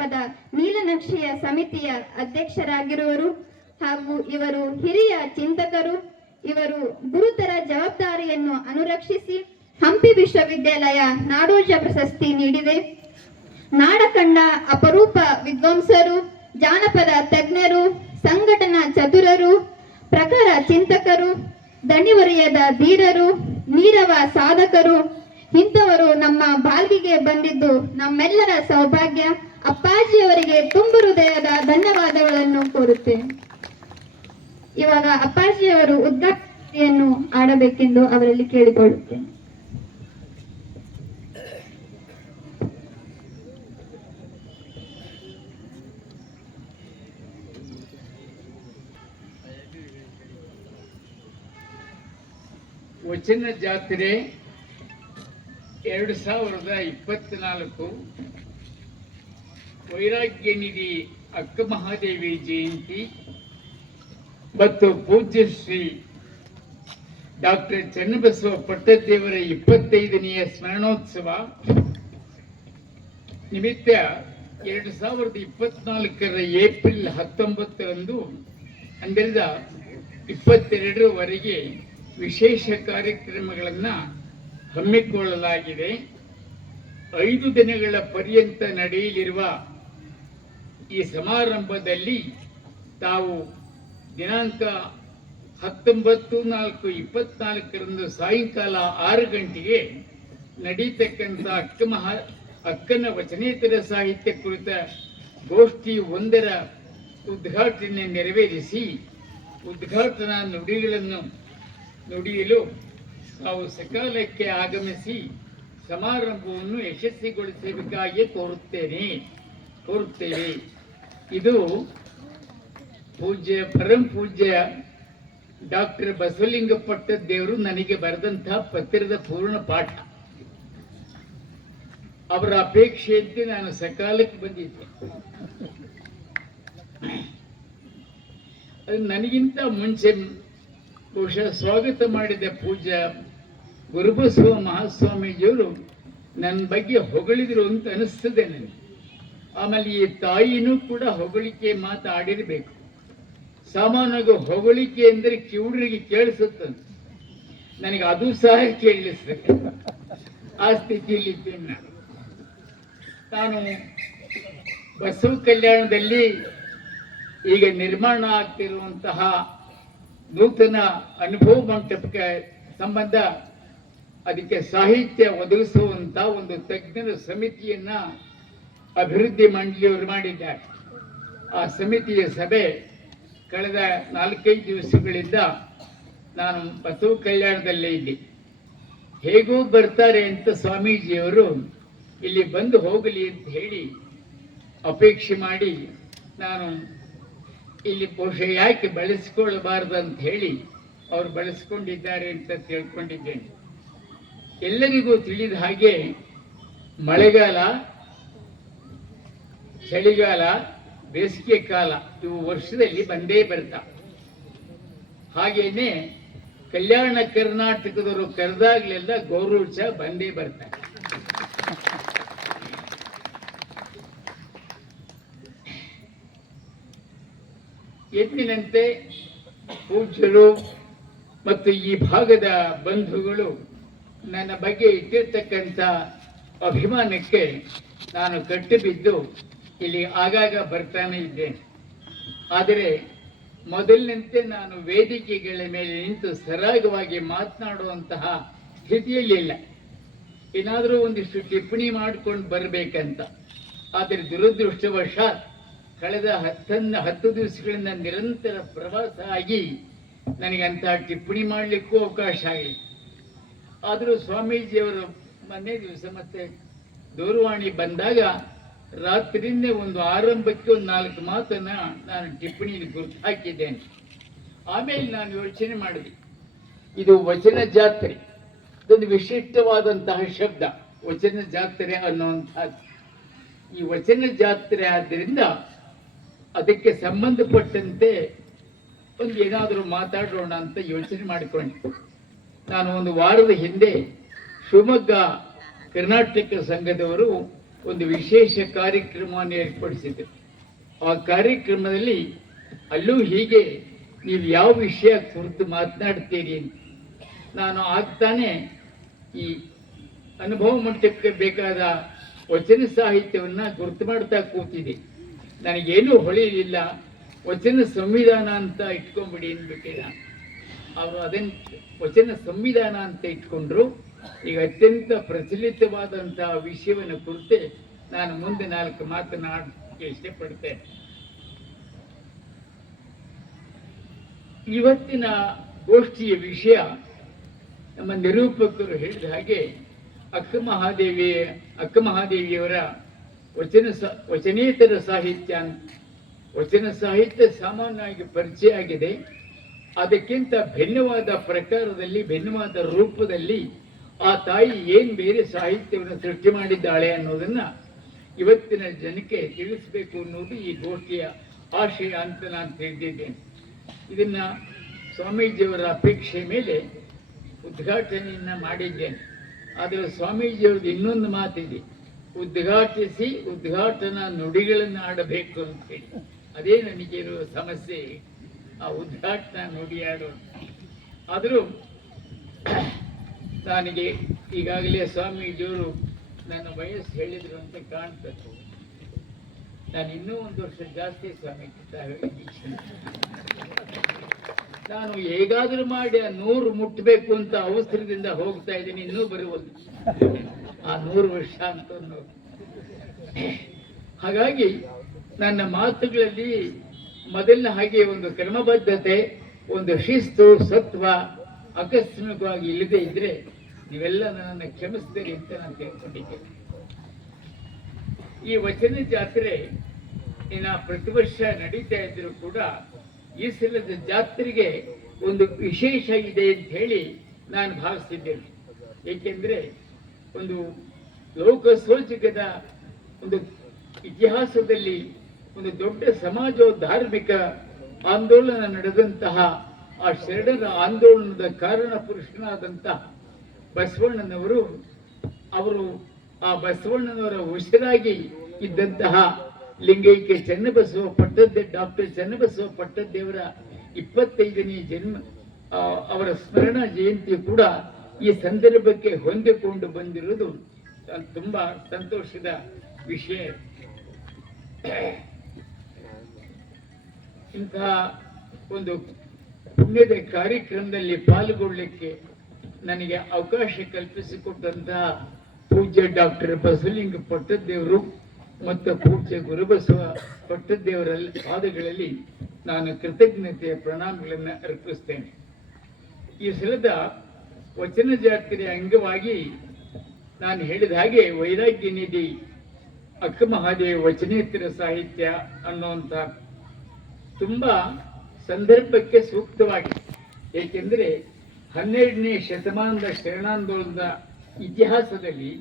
ಜಾನಪದ ನೀಲನಕ್ಷೆಯ ಸಮಿತಿಯ ಅಧ್ಯಕ್ಷರಾಗಿರುವರು ಹಾಗೂ ಇವರು ಹಿರಿಯ ಚಿಂತಕರು. ಇವರು ಗುರುತರ ಜವಾಬ್ದಾರಿಯನ್ನು ಅನುರಕ್ಷಿಸಿ ಹಂಪಿ ವಿಶ್ವವಿದ್ಯಾಲಯ ನಾಡೋಜ ಪ್ರಶಸ್ತಿ ನೀಡಿದೆ. ನಾಡ ಕಂಡ ಅಪರೂಪ ವಿದ್ವಾಂಸರು, ಜಾನಪದ ತಜ್ಞರು, ಸಂಘಟನಾ ಚತುರರು, ಪ್ರಖರ ಚಿಂತಕರು, ದಣಿವರಿಯದ ಧೀರರು, ನೀರವ ಸಾಧಕರು. ಇಂಥವರು ನಮ್ಮ ಬಾಳ್ಗಿಗೆ ಬಂದಿದ್ದು ನಮ್ಮೆಲ್ಲರ ಸೌಭಾಗ್ಯ. ಅಪ್ಪಾಜಿಯವರಿಗೆ ತುಂಬ ಹೃದಯದ ಧನ್ಯವಾದಗಳನ್ನು ಕೋರುತ್ತೇನೆ. ಇವಾಗ ಅಪ್ಪಾಜಿಯವರು ಉದ್ಘಾಟನೆಯನ್ನು ಆಡಬೇಕೆಂದು ಅವರಲ್ಲಿ ಕೇಳಿಕೊಳ್ಳುತ್ತೇನೆ. ವಚನ ಜಾತ್ರೆ 2024 ವೈರಾಗ್ಯ ನಿಧಿ ಅಕ್ಕ ಮಹಾದೇವಿ ಜಯಂತಿ ಮತ್ತು ಪೂಜ್ಯ ಶ್ರೀ ಡಾಕ್ಟರ್ ಚನ್ನಬಸವ ಪಟ್ಟದೇವರ 25ನೇ ಸ್ಮರಣೋತ್ಸವ ನಿಮಿತ್ತ 2024 ಏಪ್ರಿಲ್ 19ರಂದು ಅಂದರೆ 22ರವರೆಗೆ ವಿಶೇಷ ಕಾರ್ಯಕ್ರಮಗಳನ್ನು ಹಮ್ಮಿಕೊಳ್ಳಲಾಗಿದೆ. 5 ದಿನಗಳ ಪರ್ಯಂತ ನಡೆಯಲಿರುವ ಈ ಸಮಾರಂಭದಲ್ಲಿ ತಾವು ದಿನಾಂಕ 19/4/24ರಂದು ಸಾಯಂಕಾಲ 6 ಗಂಟೆಗೆ ನಡೀತಕ್ಕಂಥ ಅಕ್ಕನ ವಚನೇತರ ಸಾಹಿತ್ಯ ಕುರಿತ ಗೋಷ್ಠಿ 1ರ ಉದ್ಘಾಟನೆ ನೆರವೇರಿಸಿ ಉದ್ಘಾಟನಾ ನುಡಿಗಳನ್ನು ನುಡಿಯಲು ನಾವು ಸಕಾಲಕ್ಕೆ ಆಗಮಿಸಿ ಸಮಾರಂಭವನ್ನು ಯಶಸ್ವಿಗೊಳಿಸಬೇಕಾಗಿ ಕೋರುತ್ತೇವೆ. ಇದು ಪರಂ ಪೂಜ್ಯ ಡಾಕ್ಟರ್ ಬಸವಲಿಂಗ ಪಟ್ಟದೇವರು ನನಗೆ ಬರೆದಂತಹ ಪತ್ರದ ಪೂರ್ಣ ಪಾಠ. ಅವರ ಅಪೇಕ್ಷೆಯಂತೆ ನಾನು ಸಕಾಲಕ್ಕೆ ಬಂದಿದ್ದೆ. ಅದು ನನಗಿಂತ ಮುಂಚೆ ಬಹುಶಃ ಸ್ವಾಗತ ಮಾಡಿದ ಪೂಜ್ಯ ಗುರುಬಸವ ಮಹಾಸ್ವಾಮೀಜಿಯವರು ನನ್ನ ಬಗ್ಗೆ ಹೊಗಳಿದ್ರು ಅಂತ ಅನಿಸ್ತದೆ ನನಗೆ. ಆಮೇಲೆ ಈ ತಾಯಿನೂ ಕೂಡ ಹೊಗಳಿಕೆ ಮಾತಾಡಿರಬೇಕು. ಸಾಮಾನ್ಯವಾಗಿ ಹೊಗಳಿಕೆ ಅಂದರೆ ಕಿವುಡರಿಗೆ ಕೇಳಿಸುತ್ತಂತೆ, ನನಗೆ ಅದು ಸಹ ಕೇಳಿಸ್ತದೆ. ಆ ಸ್ಥಿತಿಯಲ್ಲಿದ್ದೇನೆ ನಾನು. ಬಸವ ಕಲ್ಯಾಣದಲ್ಲಿ ಈಗ ನಿರ್ಮಾಣ ಆಗ್ತಿರುವಂತಹ ನೂತನ ಅನುಭವ ಮಂಟಪಕ್ಕೆ ಸಂಬಂಧ ಅದಕ್ಕೆ ಸಾಹಿತ್ಯ ಒದಗಿಸುವಂತ ಒಂದು ತಜ್ಞರ ಸಮಿತಿಯನ್ನ ಅಭಿವೃದ್ಧಿ ಮಂಡಳಿಯವರು ಮಾಡಿದ್ದಾರೆ. ಆ ಸಮಿತಿಯ ಸಭೆ ಕಳೆದ 4-5 ದಿವಸಗಳಿಂದ ನಾನು ಬಸವ ಕಲ್ಯಾಣದಲ್ಲೇ ಇದ್ದೆ. ಹೇಗೂ ಬರ್ತಾರೆ ಅಂತ ಸ್ವಾಮೀಜಿಯವರು ಇಲ್ಲಿ ಬಂದು ಹೋಗಲಿ ಅಂತ ಹೇಳಿ ಅಪೇಕ್ಷೆ ಮಾಡಿ ನಾನು ಇಲ್ಲಿ ಬಹುಶಃ ಯಾಕೆ ಬಳಸಿಕೊಳ್ಳಬಾರದು ಅಂತ ಹೇಳಿ ಅವರು ಬಳಸಿಕೊಂಡಿದ್ದಾರೆ ಅಂತ ತಿಳ್ಕೊಂಡಿದ್ದೇನೆ. ಎಲ್ಲರಿಗೂ ತಿಳಿದ ಹಾಗೆ ಮಳೆಗಾಲ, ಚಳಿಗಾಲ, ಬೇಸಿಗೆ ಕಾಲ ಇವು ವರ್ಷದಲ್ಲಿ ಬಂದೇ ಬರ್ತಾವ. ಹಾಗೇನೆ ಕಲ್ಯಾಣ ಕರ್ನಾಟಕದವರು ಕರೆದಾಗ್ಲೆಲ್ಲ ಗೌರವಚ ಬಂದೇ ಬರ್ತಾರೆ. ಎಂದಿನಂತೆ ಪೂಜ್ಯರು ಮತ್ತು ಈ ಭಾಗದ ಬಂಧುಗಳು ನನ್ನ ಬಗ್ಗೆ ಇಟ್ಟಿರ್ತಕ್ಕಂಥ ಅಭಿಮಾನಕ್ಕೆ ನಾನು ಕಟ್ಟಿಬಿದ್ದು ಇಲ್ಲಿ ಆಗಾಗ ಬರ್ತಾನೆ ಇದ್ದೇನೆ. ಆದರೆ ಮೊದಲಿನಂತೆ ನಾನು ವೇದಿಕೆಗಳ ಮೇಲೆ ನಿಂತು ಸರಾಗವಾಗಿ ಮಾತನಾಡುವಂತಹ ಸ್ಥಿತಿಯಲ್ಲಿಲ್ಲ. ಏನಾದರೂ ಒಂದಿಷ್ಟು ಟಿಪ್ಪಣಿ ಮಾಡಿಕೊಂಡು ಬರಬೇಕಂತ. ಆದರೆ ದುರದೃಷ್ಟವಶಾತ್ ಕಳೆದ 10 ದಿವಸಗಳಿಂದ ನಿರಂತರ ಪ್ರವಾಸ ಆಗಿ ನನಗೆ ಅಂತಹ ಟಿಪ್ಪಣಿ ಮಾಡಲಿಕ್ಕೂ ಅವಕಾಶ ಆಗಲಿ. ಆದರೂ ಸ್ವಾಮೀಜಿಯವರು ಮೊನ್ನೆ ದಿವಸ ಮತ್ತೆ ದೂರವಾಣಿ ಬಂದಾಗ ರಾತ್ರಿಯಿಂದ ಒಂದು ಆರಂಭಕ್ಕೆ ಒಂದು 4 ಮಾತನ್ನ ನಾನು ಟಿಪ್ಪಣಿಯಲ್ಲಿ ಗುರುತು ಹಾಕಿದ್ದೇನೆ. ಆಮೇಲೆ ನಾನು ಯೋಚನೆ ಮಾಡಿದೆ, ಇದು ವಚನ ಜಾತ್ರೆ, ಇದೊಂದು ವಿಶಿಷ್ಟವಾದಂತಹ ಶಬ್ದ ವಚನ ಜಾತ್ರೆ ಅನ್ನುವಂಥದ್ದು. ಈ ವಚನ ಜಾತ್ರೆ ಆದ್ದರಿಂದ ಅದಕ್ಕೆ ಸಂಬಂಧಪಟ್ಟಂತೆ ಒಂದು ಏನಾದರೂ ಮಾತಾಡೋಣ ಅಂತ ಯೋಚನೆ ಮಾಡಿಕೊಂಡೆ. ನಾನು ಒಂದು ವಾರದ ಹಿಂದೆ ಶಿವಮೊಗ್ಗ ಕರ್ನಾಟಕ ಸಂಘದವರು ಒಂದು ವಿಶೇಷ ಕಾರ್ಯಕ್ರಮವನ್ನು ಏರ್ಪಡಿಸಿದ್ರು. ಆ ಕಾರ್ಯಕ್ರಮದಲ್ಲಿ ಅಲ್ಲೂ ಹೀಗೆ ನೀವು ಯಾವ ವಿಷಯ ಕುರಿತು ಮಾತನಾಡ್ತೀರಿ ಅಂತ ನಾನು ಆಗ್ತಾನೆ ಈ ಅನುಭವ ಮಟ್ಟಕ್ಕೆ ಬೇಕಾದ ವಚನ ಸಾಹಿತ್ಯವನ್ನು ಗುರುತು ಮಾಡ್ತಾ ಕೂತಿದ್ದೆ. ನನಗೇನೂ ಹೊಳೆಯಲಿಲ್ಲ. ವಚನ ಸಂವಿಧಾನ ಅಂತ ಇಟ್ಕೊಂಡ್ಬಿಡಿ ಅಂದ್ಬಿಟ್ಟಿಲ್ಲ. ಅವರು ಅದನ್ನು ವಚನ ಸಂವಿಧಾನ ಅಂತ ಇಟ್ಕೊಂಡ್ರು. ಈಗ ಅತ್ಯಂತ ಪ್ರಚಲಿತವಾದಂತಹ ವಿಷಯವನ್ನು ಕುರಿತೆ ನಾನು ಮುಂದೆ 4 ಮಾತನಾಡಕ್ಕೆ ಇಷ್ಟಪಡ್ತೇನೆ. ಇವತ್ತಿನ ಗೋಷ್ಠಿಯ ವಿಷಯ ನಮ್ಮ ನಿರೂಪಕರು ಹೇಳಿದ ಹಾಗೆ ಅಕ್ಕ ಮಹಾದೇವಿಯವರ ವಚನೇತರ ಸಾಹಿತ್ಯ. ವಚನ ಸಾಹಿತ್ಯ ಸಾಮಾನ್ಯವಾಗಿ ಪರಿಚಯ ಆಗಿದೆ. ಅದಕ್ಕಿಂತ ಭಿನ್ನವಾದ ಪ್ರಕಾರದಲ್ಲಿ, ಭಿನ್ನವಾದ ರೂಪದಲ್ಲಿ ಆ ತಾಯಿ ಏನ್ ಬೇರೆ ಸಾಹಿತ್ಯವನ್ನು ಸೃಷ್ಟಿ ಮಾಡಿದ್ದಾಳೆ ಅನ್ನೋದನ್ನ ಇವತ್ತಿನ ಜನಕ್ಕೆ ತಿಳಿಸಬೇಕು ಅನ್ನೋದು ಈ ಗೋಷ್ಠಿಯ ಆಶಯ ಅಂತ ನಾನು ತಿಳಿದಿದ್ದೇನೆ. ಇದನ್ನ ಸ್ವಾಮೀಜಿಯವರ ಅಪೇಕ್ಷೆ ಮೇಲೆ ಉದ್ಘಾಟನೆಯನ್ನ ಮಾಡಿದ್ದೇನೆ. ಆದರೆ ಸ್ವಾಮೀಜಿಯವ್ರದ್ದು ಇನ್ನೊಂದು ಮಾತಿದೆ, ಉದ್ಘಾಟಿಸಿ ಉದ್ಘಾಟನಾ ನುಡಿಗಳನ್ನು ಆಡಬೇಕು ಅಂತೇಳಿ. ಅದೇ ನನಗಿರುವ ಸಮಸ್ಯೆ, ಆ ಉದ್ಘಾಟನಾ ನುಡಿಯಾಡೋದು. ಆದರೂ ನನಗೆ ಈಗಾಗಲೇ ಸ್ವಾಮೀಜಿಯವರು ನನ್ನ ವಯಸ್ಸು ಹೇಳಿದ್ರು ಅಂತ ಕಾಣ್ತದೆ. ನಾನು ಇನ್ನೂ 1 ವರ್ಷ ಜಾಸ್ತಿ ಸ್ವಾಮೀಜಿ ನಾನು ಹೇಗಾದ್ರೂ ಮಾಡಿ ಆ 100 ಮುಟ್ಟಬೇಕು ಅಂತ ಅವಸರದಿಂದ ಹೋಗ್ತಾ ಇದ್ದೀನಿ. ಇನ್ನೂ ಬರುವುದು ಆ 100 ವರ್ಷ ಅಂತ. ಹಾಗಾಗಿ ನನ್ನ ಮಾತುಗಳಲ್ಲಿ ಮೊದಲಿನ ಹಾಗೆ ಒಂದು ಕ್ರಮಬದ್ಧತೆ, ಒಂದು ಶಿಸ್ತು, ಸತ್ವ ಆಕಸ್ಮಿಕವಾಗಿ ಇಲ್ಲದೆ ಇದ್ರೆ ನೀವೆಲ್ಲ ನನ್ನನ್ನು ಕ್ಷಮಿಸ್ತೀರಿ ಅಂತ ನಾನು ತಿಳ್ಕೊಂಡಿದ್ದೇನೆ. ಈ ವಚನ ಜಾತ್ರೆ ಪ್ರತಿ ವರ್ಷ ನಡೀತಾ ಇದ್ರು ಕೂಡ ಈ ಸಲದ ಜಾತ್ರೆಗೆ ಒಂದು ವಿಶೇಷ ಇದೆ ಅಂತ ಹೇಳಿ ನಾನು ಭಾವಿಸ್ತಿದ್ದೇನೆ. ಏಕೆಂದ್ರೆ ಒಂದು ಲೋಕಸೋಚಕದ ಒಂದು ಇತಿಹಾಸದಲ್ಲಿ ಒಂದು ದೊಡ್ಡ ಧಾರ್ಮಿಕ ಆಂದೋಲನ ನಡೆದಂತಹ ಆ ಶರಣರ ಆಂದೋಲನದ ಕಾರಣ ಪುರುಷನಾದಂತಹ ಬಸವಣ್ಣನವರು, ಆ ಬಸವಣ್ಣನವರ ಉಸಿರಾಗಿ ಇದ್ದಂತಹ ಲಿಂಗೈಕ್ಯ ಚನ್ನಬಸವ ಡಾಕ್ಟರ್ ಚನ್ನಬಸವ ಪಟ್ಟದ್ದೇವರ 25ನೇ ಅವರ ಸ್ಮರಣ ಜಯಂತಿ ಕೂಡ ಈ ಸಂದರ್ಭಕ್ಕೆ ಹೊಂದಿಕೊಂಡು ಬಂದಿರುವುದು ತುಂಬಾ ಸಂತೋಷದ ವಿಷಯ. ಇಂತಹ ಒಂದು ಪುಣ್ಯದ ಕಾರ್ಯಕ್ರಮದಲ್ಲಿ ಪಾಲ್ಗೊಳ್ಳಲಿಕ್ಕೆ ನನಗೆ ಅವಕಾಶ ಕಲ್ಪಿಸಿಕೊಟ್ಟಂತಹ ಪೂಜ್ಯ ಡಾಕ್ಟರ್ ಬಸವಲಿಂಗ ಪಟ್ಟದ್ದೇವರು ಮತ್ತು ಪೂಜ್ಯ ಗುರುಬಸವ ಪಟ್ಟದ್ದೇವರ ಪಾದಗಳಲ್ಲಿ ನಾನು ಕೃತಜ್ಞತೆಯ ಪ್ರಣಾಮಗಳನ್ನು ಅರ್ಪಿಸ್ತೇನೆ. ಈ ಸಲದ ವಚನ ಜಾತ್ರೆಯ ಅಂಗವಾಗಿ ನಾನು ಹೇಳಿದ ಹಾಗೆ ವೈರಾಗ್ಯ ನಿಧಿ ಅಕ್ಕ ಮಹಾದೇವಿ ವಚನೇತರ ಸಾಹಿತ್ಯ ಅನ್ನುವಂಥ ತುಂಬಾ ಸಂದರ್ಭಕ್ಕೆ ಸೂಕ್ತವಾಗಿದೆ. ಏಕೆಂದರೆ 12ನೇ ಶತಮಾನದ ಶರಣಾಂದೋಲನದ ಇತಿಹಾಸದಲ್ಲಿ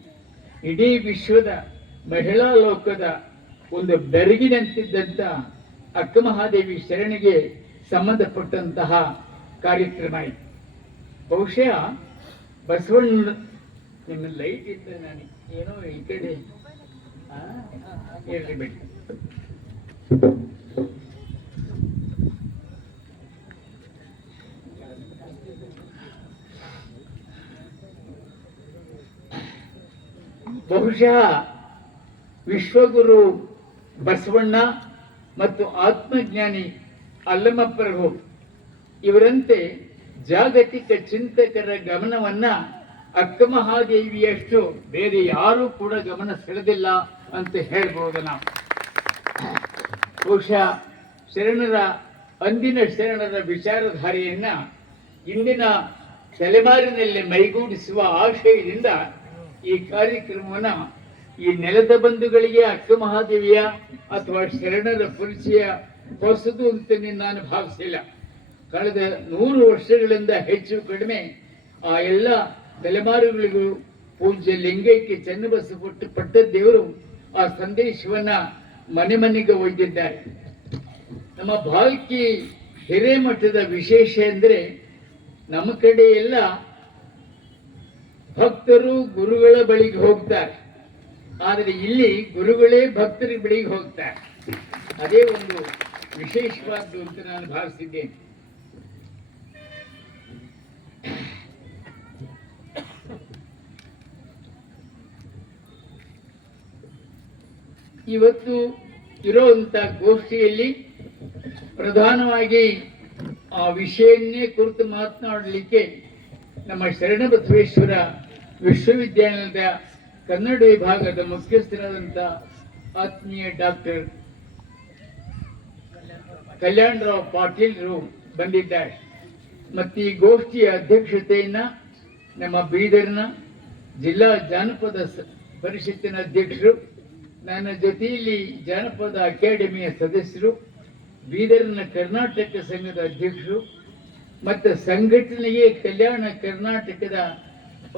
ಇಡೀ ವಿಶ್ವದ ಮಹಿಳಾ ಲೋಕದ ಒಂದು ಬೆರಗಿನಂತಿದ್ದಂಥ ಅಕ್ಕ ಮಹಾದೇವಿ ಶರಣಿಗೆ ಸಂಬಂಧಪಟ್ಟಂತಹ ಕಾರ್ಯಕ್ರಮ ಇದು. ಬಹುಶಃ ಬಸವಣ್ಣ ನಿಮ್ಮ ಲೈಟ್ ಇದ್ದ ನಾನು ಏನೋ ಈ ಕಡೆ ಇರಲಿ. ಬಹುಶಃ ವಿಶ್ವಗುರು ಬಸವಣ್ಣ ಮತ್ತು ಆತ್ಮಜ್ಞಾನಿ ಅಲ್ಲಮಪ್ರಭು ಇವರಂತೆ ಜಾಗತಿಕ ಚಿಂತಕರ ಗಮನವನ್ನ ಅಕ್ಕ ಮಹಾದೇವಿಯಷ್ಟು ಬೇರೆ ಯಾರೂ ಕೂಡ ಗಮನ ಸೆಳೆದಿಲ್ಲ ಅಂತ ಹೇಳ್ಬೋದು ನಾವು. ಬಹುಶಃ ಅಂದಿನ ಶರಣರ ವಿಚಾರಧಾರೆಯನ್ನ ಇಂದಿನ ತಲೆಮಾರಿನಲ್ಲಿ ಮೈಗೂಡಿಸುವ ಆಶಯದಿಂದ ಈ ಕಾರ್ಯಕ್ರಮವನ್ನ ಈ ನೆಲದ ಬಂಧುಗಳಿಗೆ ಅಕ್ಕ ಮಹಾದೇವಿಯ ಅಥವಾ ಶರಣರ ಪರಿಚಯ ಹೊಸದು ಅಂತ ನಾನು ಭಾವಿಸಿಲ್ಲ. ಕಳೆದ 100 ವರ್ಷಗಳಿಂದ ಹೆಚ್ಚು ಕಡಿಮೆ ಆ ಎಲ್ಲ ತಲೆಮಾರುಗಳಿಗೂ ಪೂಜ್ಯ ಲಿಂಗೈಕ್ಯ ಚನ್ನಬಸವ ಪಟ್ಟದ್ದೇವರು ಆ ಸಂದೇಶವನ್ನ ಮನೆ ಮನೆಗೆ ಒಯ್ದಿದ್ದಾರೆ. ನಮ್ಮ ಭಾಲ್ಕಿ ಹಿರೇಮಠದ ವಿಶೇಷ ಎಂದರೆ ನಮ್ಮ ಕಡೆ ಎಲ್ಲ ಭಕ್ತರು ಗುರುಗಳ ಬಳಿಗೆ ಹೋಗ್ತಾರೆ. ಆದರೆ ಇಲ್ಲಿ ಗುರುಗಳೇ ಭಕ್ತರ ಬಳಿಗೆ ಹೋಗ್ತಾರೆ. ಅದೇ ಒಂದು ವಿಶೇಷವಾದ್ದು ಅಂತ ನಾನು ಭಾವಿಸಿದ್ದೇನೆ. ಇವತ್ತು ಇರುವಂತ ಗೋಷ್ಠಿಯಲ್ಲಿ ಪ್ರಧಾನವಾಗಿ ಆ ವಿಷಯನ್ನೇ ಕುರಿತು ಮಾತನಾಡಲಿಕ್ಕೆ ನಮ್ಮ ಶರಣಬಸವೇಶ್ವರ ವಿಶ್ವವಿದ್ಯಾನಿಲಯದ ಕನ್ನಡ ವಿಭಾಗದ ಮುಖ್ಯಸ್ಥರಾದಂಥ ಆತ್ಮೀಯ ಡಾಕ್ಟರ್ ಕಲ್ಯಾಣರಾವ್ ಪಾಟೀಲ್ರು ಬಂದಿದ್ದಾರೆ. ಮತ್ತು ಈ ಗೋಷ್ಠಿಯ ಅಧ್ಯಕ್ಷತೆಯನ್ನ ನಮ್ಮ ಬೀದರ್ನ ಜಿಲ್ಲಾ ಜಾನಪದ ಪರಿಷತ್ತಿನ ಅಧ್ಯಕ್ಷರು, ನನ್ನ ಜೊತೆಯಲ್ಲಿ ಜಾನಪದ ಅಕಾಡೆಮಿಯ ಸದಸ್ಯರು, ಬೀದರ್ನ ಕರ್ನಾಟಕ ಸಂಘದ ಅಧ್ಯಕ್ಷರು ಮತ್ತು ಸಂಘಟನೆಗೆ ಕಲ್ಯಾಣ ಕರ್ನಾಟಕದ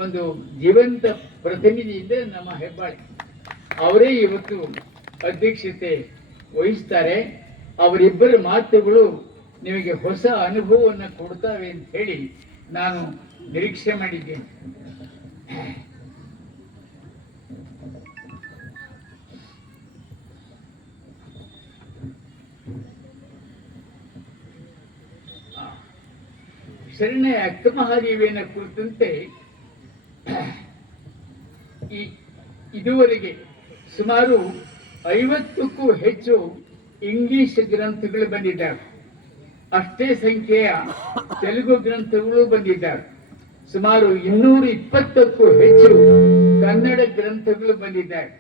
ಒಂದು ಜೀವಂತ ಪ್ರತಿನಿಧಿ ಇದ್ದರೆ ನಮ್ಮ ಹೆಬ್ಬಾಳಿ ಅವರೇ ಇವತ್ತು ಅಧ್ಯಕ್ಷತೆ ವಹಿಸ್ತಾರೆ. ಅವರಿಬ್ಬರ ಮಾತುಗಳು ನಿಮಗೆ ಹೊಸ ಅನುಭವವನ್ನು ಕೊಡ್ತಾವೆ ಅಂತ ಹೇಳಿ ನಾನು ನಿರೀಕ್ಷೆ ಮಾಡಿದ್ದೇನೆ. ಶರಣೆ ಅಕ್ಕಮಹಾದೇವಿಯನ್ನು ಕುರಿತಂತೆ ಇದುವರೆಗೆ ಸುಮಾರು 50ಕ್ಕೂ ಹೆಚ್ಚು ಇಂಗ್ಲಿಷ್ ಗ್ರಂಥಗಳು ಬಂದಿದ್ದಾವೆ. ಅಷ್ಟೇ ಸಂಖ್ಯೆಯ ತೆಲುಗು ಗ್ರಂಥಗಳು ಬಂದಿದ್ದಾವೆ. ಸುಮಾರು 220ಕ್ಕೂ ಹೆಚ್ಚು ಕನ್ನಡ ಗ್ರಂಥಗಳು ಬಂದಿದ್ದಾವೆ.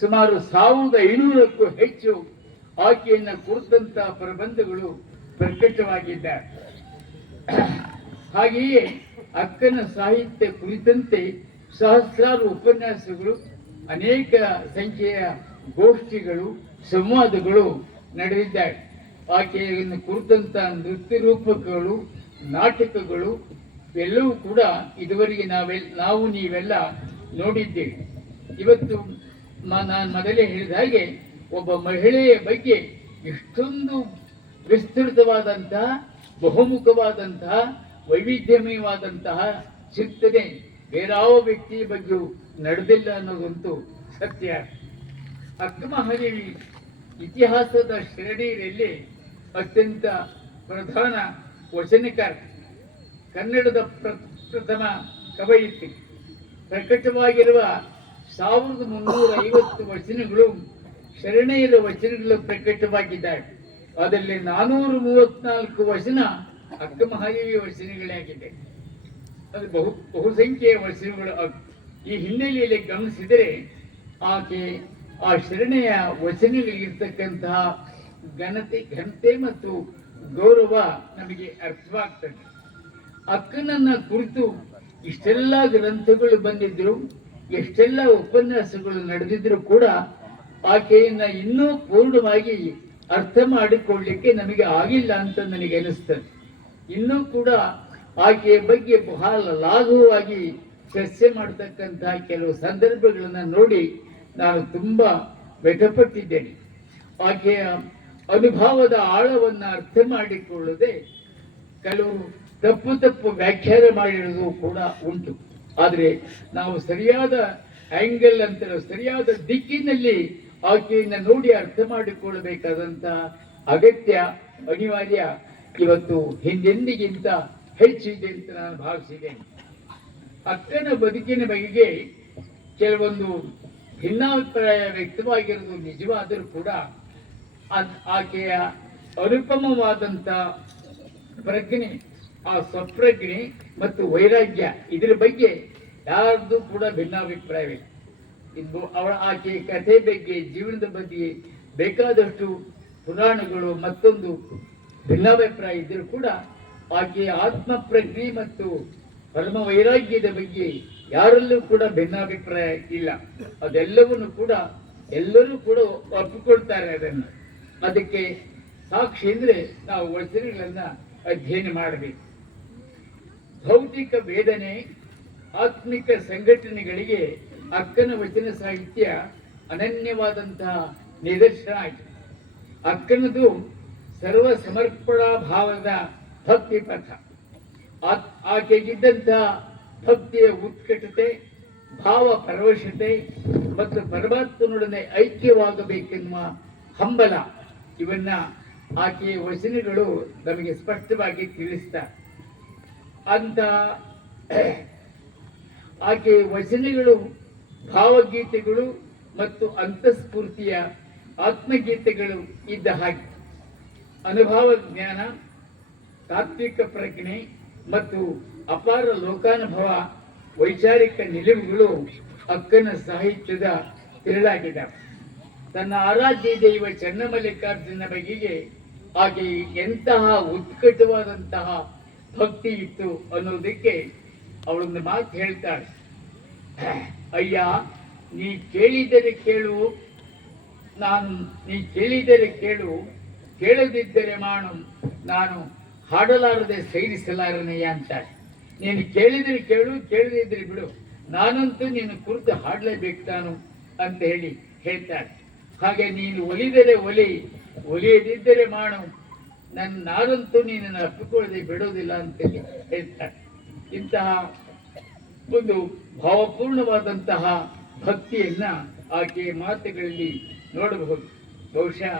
ಸುಮಾರು 1500ಕ್ಕೂ ಹೆಚ್ಚು ಆಕೆಯನ್ನು ಕುರಿತಂತ ಪ್ರಬಂಧಗಳು ಪ್ರಕಟವಾಗಿದ್ದಾವೆ. ಹಾಗೆಯೇ ಅಕ್ಕನ ಸಾಹಿತ್ಯ ಕುರಿತಂತೆ ಸಹಸ್ರಾರು ಉಪನ್ಯಾಸಗಳು, ಅನೇಕ ಸಂಖ್ಯೆಯ ಗೋಷ್ಠಿಗಳು, ಸಂವಾದಗಳು ನಡೆದಿದ್ದಾವೆ. ಆಕೆಯನ್ನು ಕುರಿತಂತ ನೃತ್ಯ ರೂಪಕಗಳು, ನಾಟಕಗಳು ಎಲ್ಲವೂ ಕೂಡ ಇದುವರೆಗೆ ನಾವು ನೀವೆಲ್ಲ ನೋಡಿದ್ದೇವೆ. ಇವತ್ತು ನಾನು ಮೊದಲೇ ಹೇಳಿದ ಹಾಗೆ ಒಬ್ಬ ಮಹಿಳೆಯ ಬಗ್ಗೆ ಇಷ್ಟೊಂದು ವಿಸ್ತೃತವಾದಂತಹ, ಬಹುಮುಖವಾದಂತಹ, ವೈವಿಧ್ಯಮಯವಾದಂತಹ ಚಿಂತನೆ ಬೇರಾವ ವ್ಯಕ್ತಿಯ ಬಗ್ಗೆಯೂ ನಡೆದಿಲ್ಲ ಅನ್ನೋದಂತೂ ಸತ್ಯ. ಅಕ್ಕಮಹಾದೇವಿ ಇತಿಹಾಸದ ಶ್ರೇಣಿಯಲ್ಲಿ ಅತ್ಯಂತ ಪ್ರಧಾನ ವಚನಕಾರ, ಕನ್ನಡದ ಪ್ರಥಮ ಕವಯಿತ್ರಿ. ಪ್ರಕಟವಾಗಿರುವ 1350 ವಚನಗಳು ಶರಣೆಯರ ವಚನಗಳು ಪ್ರಕಟವಾಗಿದ್ದಾವೆ. ಅದರಲ್ಲಿ 434 ವಚನ ಅಕ್ಕಮಹಾದೇವಿ ವಚನಗಳೇ ಆಗಿದೆ. ಅದು ಬಹುಸಂಖ್ಯೆಯ ವಚನಗಳು. ಈ ಹಿನ್ನೆಲೆಯಲ್ಲಿ ಗಮನಿಸಿದರೆ ಆಕೆ ಆ ಶರಣೆಯ ವಚನಗಳಿರ್ತಕ್ಕಂತಹ ಘನತೆ ಮತ್ತು ಗೌರವ ನಮಗೆ ಅರ್ಥವಾಗ್ತದೆ. ಅಕ್ಕನನ್ನ ಕುರಿತು ಇಷ್ಟೆಲ್ಲ ಗ್ರಂಥಗಳು ಬಂದಿದ್ರು, ಎಷ್ಟೆಲ್ಲ ಉಪನ್ಯಾಸಗಳು ನಡೆದಿದ್ರು ಕೂಡ ಆಕೆಯನ್ನ ಇನ್ನೂ ಪೂರ್ಣವಾಗಿ ಅರ್ಥ ಮಾಡಿಕೊಳ್ಳಲಿಕ್ಕೆ ನಮಗೆ ಆಗಿಲ್ಲ ಅಂತ ನನಗೆ ಅನಿಸ್ತದೆ. ಇನ್ನೂ ಕೂಡ ಆಕೆಯ ಬಗ್ಗೆ ಬಹಳ ಲಾಘವವಾಗಿ ಚರ್ಚೆ ಮಾಡತಕ್ಕಂತಹ ಕೆಲವು ಸಂದರ್ಭಗಳನ್ನು ನೋಡಿ ನಾನು ತುಂಬಾ ವ್ಯಥಪಟ್ಟಿದ್ದೇನೆ. ಆಕೆಯ ಅನುಭವದ ಆಳವನ್ನು ಅರ್ಥ ಮಾಡಿಕೊಳ್ಳದೆ ಕೆಲವರು ತಪ್ಪು ವ್ಯಾಖ್ಯಾನ ಮಾಡಿರೋದು ಕೂಡ ಉಂಟು. ಆದರೆ ನಾವು ಸರಿಯಾದ ಆಂಗಲ್ ಅಂತ, ಸರಿಯಾದ ದಿಕ್ಕಿನಲ್ಲಿ ಆಕೆಯನ್ನು ನೋಡಿ ಅರ್ಥ ಮಾಡಿಕೊಳ್ಳಬೇಕಾದಂತಹ ಅಗತ್ಯ, ಅನಿವಾರ್ಯ ಇವತ್ತು ಹಿಂದೆಂದಿಗಿಂತ ಹೆಚ್ಚಿದೆ ಅಂತ ನಾನು ಭಾವಿಸಿದ್ದೇನೆ. ಅಕ್ಕನ ಬದುಕಿನ ಬಗೆಗೆ ಕೆಲವೊಂದು ಭಿನ್ನಾಭಿಪ್ರಾಯ ವ್ಯಕ್ತವಾಗಿರುವುದು ನಿಜವಾದರೂ ಕೂಡ ಆಕೆಯ ಅನುಪಮವಾದಂಥ ಪ್ರಜ್ಞೆ, ಆ ಸ್ವಪ್ರಜ್ಞೆ ಮತ್ತು ವೈರಾಗ್ಯ, ಇದರ ಬಗ್ಗೆ ಯಾರ್ದು ಕೂಡ ಭಿನ್ನಾಭಿಪ್ರಾಯವಿಲ್ಲ. ಇನ್ನು ಆಕೆಯ ಕಥೆ ಬಗ್ಗೆ, ಜೀವನದ ಬಗ್ಗೆ ಬೇಕಾದಷ್ಟು ಪುರಾಣಗಳು ಮತ್ತೊಂದು ಭಿನ್ನಾಭಿಪ್ರಾಯ ಇದ್ದರೂ ಕೂಡ ಆಕೆಯ ಆತ್ಮ ಪ್ರಜ್ಞೆ ಮತ್ತು ಪರಮ ವೈರಾಗ್ಯದ ಬಗ್ಗೆ ಯಾರಲ್ಲೂ ಕೂಡ ಭಿನ್ನಾಭಿಪ್ರಾಯ ಇಲ್ಲ. ಅದೆಲ್ಲವನ್ನು ಕೂಡ ಎಲ್ಲರೂ ಕೂಡ ಒಪ್ಪಿಕೊಳ್ತಾರೆ. ಅದಕ್ಕೆ ಸಾಕ್ಷಿ ಅಂದ್ರೆ ನಾವು ವಚನಗಳನ್ನ ಅಧ್ಯಯನ ಮಾಡಬೇಕು. ಭೌತಿಕ ವೇದನೆ, ಆತ್ಮಿಕ ಸಂಘಟನೆಗಳಿಗೆ ಅಕ್ಕನ ವಚನ ಸಾಹಿತ್ಯ ಅನನ್ಯವಾದಂತಹ ನಿದರ್ಶನ ಆಯಿತು. ಅಕ್ಕನದು ಸರ್ವ ಸಮರ್ಪಣಾ ಭಾವದ ಭಕ್ತಿ ಪಥ. ಆಕೆಗಿದ್ದಂತಹ ಭಕ್ತಿಯ ಉತ್ಕಟತೆ, ಭಾವ ಪರವಶತೆ ಮತ್ತು ಪರಮಾತ್ಮನೊಡನೆ ಐಕ್ಯವಾಗಬೇಕೆನ್ನುವ ಹಂಬಲ ಇವನ್ನ ಆಕೆಯ ವಚನಗಳು ನಮಗೆ ಸ್ಪಷ್ಟವಾಗಿ ತಿಳಿಸ್ತಾರೆ. ಅಂತ ಆಕೆಯ ವಚನಗಳು ಭಾವಗೀತೆಗಳು ಮತ್ತು ಅಂತಸ್ಫೂರ್ತಿಯ ಆತ್ಮಗೀತೆಗಳು ಇದ್ದ ಹಾಗೆ ಅನುಭವ ಜ್ಞಾನ, ತಾತ್ವಿಕ ಪ್ರಜ್ಞೆ ಮತ್ತು ಅಪಾರ ಲೋಕಾನುಭವ, ವೈಚಾರಿಕ ನಿಲುವುಗಳು ಅಕ್ಕನ ಸಾಹಿತ್ಯದ ತಿರುಳಾಗಿದೆ. ತನ್ನ ಆರಾಧ್ಯ ದೈವ ಚನ್ನಮಲ್ಲಿಕಾರ್ಜುನ ಬಗೆಗೆ ಆಕೆ ಎಂತಹ ಉತ್ಕಟವಾದಂತಹ ಭಕ್ತಿ ಇತ್ತು ಅನ್ನೋದಕ್ಕೆ ಅವಳೊಂದು ಮಾತು ಹೇಳ್ತಾಳೆ. ಅಯ್ಯ, ನೀ ಕೇಳಿದರೆ ಕೇಳು, ನೀ ಕೇಳಿದರೆ ಕೇಳು, ಕೇಳದಿದ್ದರೆ ಮಾಡು, ನಾನು ಹಾಡಲಾರದೆ ಸೈರಿಸಲಾರನೆಯ ಅಂತಾಳೆ. ನೀನು ಕೇಳಿದರೆ ಕೇಳು, ಕೇಳದಿದ್ರೆ ಬಿಡು, ನಾನಂತೂ ನೀನು ಕುರಿತು ಹಾಡಲೇಬೇಕು ನಾನು ಅಂತ ಹೇಳ್ತಾಳೆ. ಹಾಗೆ ನೀನು ಒಲಿದರೆ ಒಲಿ, ಒಲಿಯದಿದ್ದರೆ ಮಾಡು, ನಾನಂತೂ ನೀನನ್ನು ಅಪ್ಪಿಕೊಳ್ಳದೆ ಬಿಡೋದಿಲ್ಲ ಅಂತ ಹೇಳ್ತಾಳೆ. ಇಂತಹ ಒಂದು ಭಾವಪೂರ್ಣವಾದಂತಹ ಭಕ್ತಿಯನ್ನ ಆಕೆಯ ಮಾತುಗಳಲ್ಲಿ ನೋಡಬಹುದು. ಬಹುಶಃ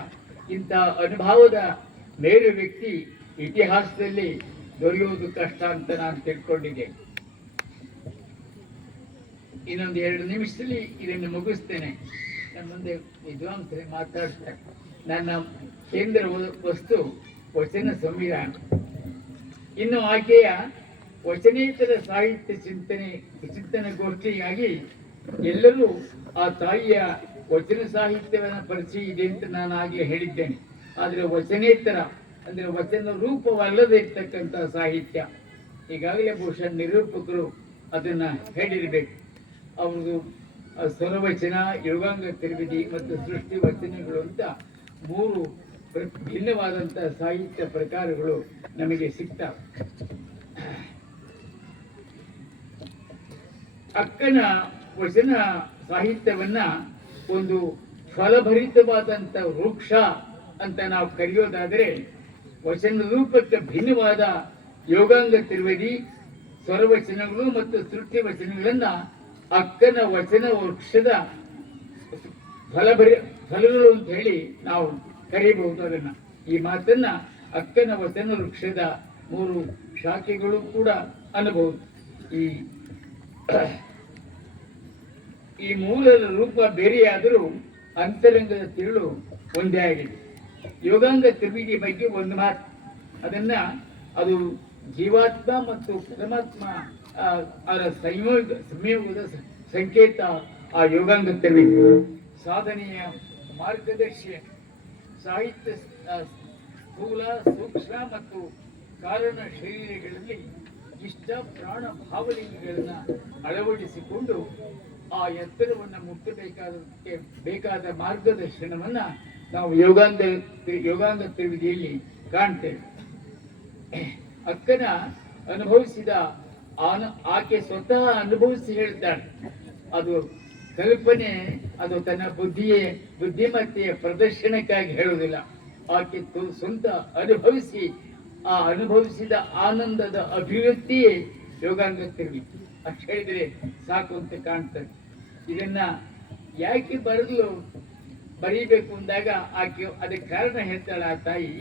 ಇಂತಹ ಅನುಭವದ ಮೇರು ವ್ಯಕ್ತಿ ಇತಿಹಾಸದಲ್ಲಿ ದೊರೆಯುವುದು ಕಷ್ಟ ಅಂತ ನಾನು ತಿಳ್ಕೊಂಡಿದ್ದೆ. ಇನ್ನೊಂದು 2 ನಿಮಿಷದಲ್ಲಿ ಇದನ್ನು ಮುಗಿಸ್ತೇನೆ. ನನ್ನ ಮುಂದೆ ವಿದ್ವಾಂಸರೇ ಮಾತಾಡ್ತಾರೆ. ನನ್ನ ಕೇಂದ್ರ ವಸ್ತು ವಚನ ಸಂವಿಧಾನ. ಇನ್ನು ಆಕೆಯ ವಚನೇತರ ಸಾಹಿತ್ಯ ಚಿಂತನೆಗೋಷ್ಠಿಯಾಗಿ ಎಲ್ಲರೂ ಆ ತಾಯಿಯ ವಚನ ಸಾಹಿತ್ಯವನ್ನು ಪರಿಚಯ ಇದೆ ಅಂತ ನಾನು ಆಗಲೇ ಹೇಳಿದ್ದೇನೆ. ಆದರೆ ವಚನೇತರ ಅಂದರೆ ವಚನ ರೂಪವಲ್ಲದೆ ಇರ್ತಕ್ಕಂಥ ಸಾಹಿತ್ಯ ಈಗಾಗಲೇ ಬಹುಶಃ ನಿರೂಪಕರು ಅದನ್ನ ಹೇಳಿರಬೇಕು. ಅವ್ರದ್ದು ಸ್ವರವಚನ, ಯೋಗಾಂಗ ತ್ರಿವಿಧಿ ಮತ್ತು ಸೃಷ್ಟಿ ವಚನಗಳು ಅಂತ 3 ಭಿನ್ನವಾದಂತಹ ಸಾಹಿತ್ಯ ಪ್ರಕಾರಗಳು ನಮಗೆ ಸಿಗ್ತವೆ. ಅಕ್ಕನ ವಚನ ಸಾಹಿತ್ಯವನ್ನ ಒಂದು ಫಲಭರಿತವಾದಂಥ ವೃಕ್ಷ ಅಂತ ನಾವು ಕರೆಯೋದಾದರೆ, ವಚನ ರೂಪಕ್ಕೆ ಭಿನ್ನವಾದ ಯೋಗಾಂಗ ತ್ರಿವೇದಿ, ಸ್ವರವಚನಗಳು ಮತ್ತು ಸೃಷ್ಟಿ ವಚನಗಳನ್ನ ಅಕ್ಕನ ವಚನ ವೃಕ್ಷದ ಫಲಗಳು ಅಂತ ಹೇಳಿ ನಾವು ಕರೆಯಬಹುದು ಅದನ್ನ. ಈ ಮಾತನ್ನ ಅಕ್ಕನ ವಚನ ವೃಕ್ಷದ 3 ಶಾಖೆಗಳು ಕೂಡ ಅನ್ನಬಹುದು. ಈ ಮೂಲದ ರೂಪ ಬೇರೆಯಾದರೂ ಅಂತರಂಗದ ತಿರುಳು ಒಂದೇ ಆಗಿದೆ. ಯೋಗಾಂಗ ತ್ರಿವಿಧಿ ಬಗ್ಗೆ ಒಂದು ಮಾತು, ಅದು ಜೀವಾತ್ಮ ಮತ್ತು ಪರಮಾತ್ಮ ಅದರ ಸಂಯೋಗದ ಸಂಕೇತ. ಆ ಯೋಗಾಂಗ ತ್ರಿವಿಧಿ ಸಾಧನೆಯ ಮಾರ್ಗದರ್ಶಿ, ಸಾಹಿತ್ಯ ಸ್ಥೂಲ, ಸೂಕ್ಷ್ಮ ಮತ್ತು ಕಾರಣ ಶೈಲಿಗಳಲ್ಲಿ ಇಷ್ಟ ಪ್ರಾಣ ಭಾವನೆಗಳನ್ನ ಅಳವಡಿಸಿಕೊಂಡು ಆ ಎತ್ತರವನ್ನು ಮುಟ್ಟಬೇಕಾದಕ್ಕೆ ಬೇಕಾದ ಮಾರ್ಗದರ್ಶನವನ್ನ ನಾವು ಯೋಗಾಂಗ ತ್ರಿವಿಧಿಯಲ್ಲಿ ಕಾಣ್ತೇವೆ. ಅಕ್ಕನ ಅನುಭವಿಸಿದ ಆಕೆ ಸ್ವತಃ ಅನುಭವಿಸಿ ಹೇಳ್ತಾಳೆ. ಅದು ಕಲ್ಪನೆ, ಅದು ತನ್ನ ಬುದ್ಧಿಮತ್ತೆಯ ಪ್ರದರ್ಶನಕ್ಕಾಗಿ ಹೇಳುವುದಿಲ್ಲ. ಆಕೆ ಸ್ವಂತ ಅನುಭವಿಸಿ ಆ ಅನುಭವಿಸಿದ ಆನಂದದ ಅಭಿವ್ಯಕ್ತಿಯೇ ಯೋಗಾಂಗ ತ್ರಿವಿಧಿ. ಅಷ್ಟು ಹೇಳಿದ್ರೆ ಸಾಕು ಅಂತ ಕಾಣ್ತದೆ. ಇದನ್ನ ಯಾಕೆ ಬರೀಬೇಕು ಅಂದಾಗ ಆಕೆ ಅದಕ್ಕೆ ಕಾರಣ ಹೇಳ್ತಾಳೆ ಆ ತಾಯಿ.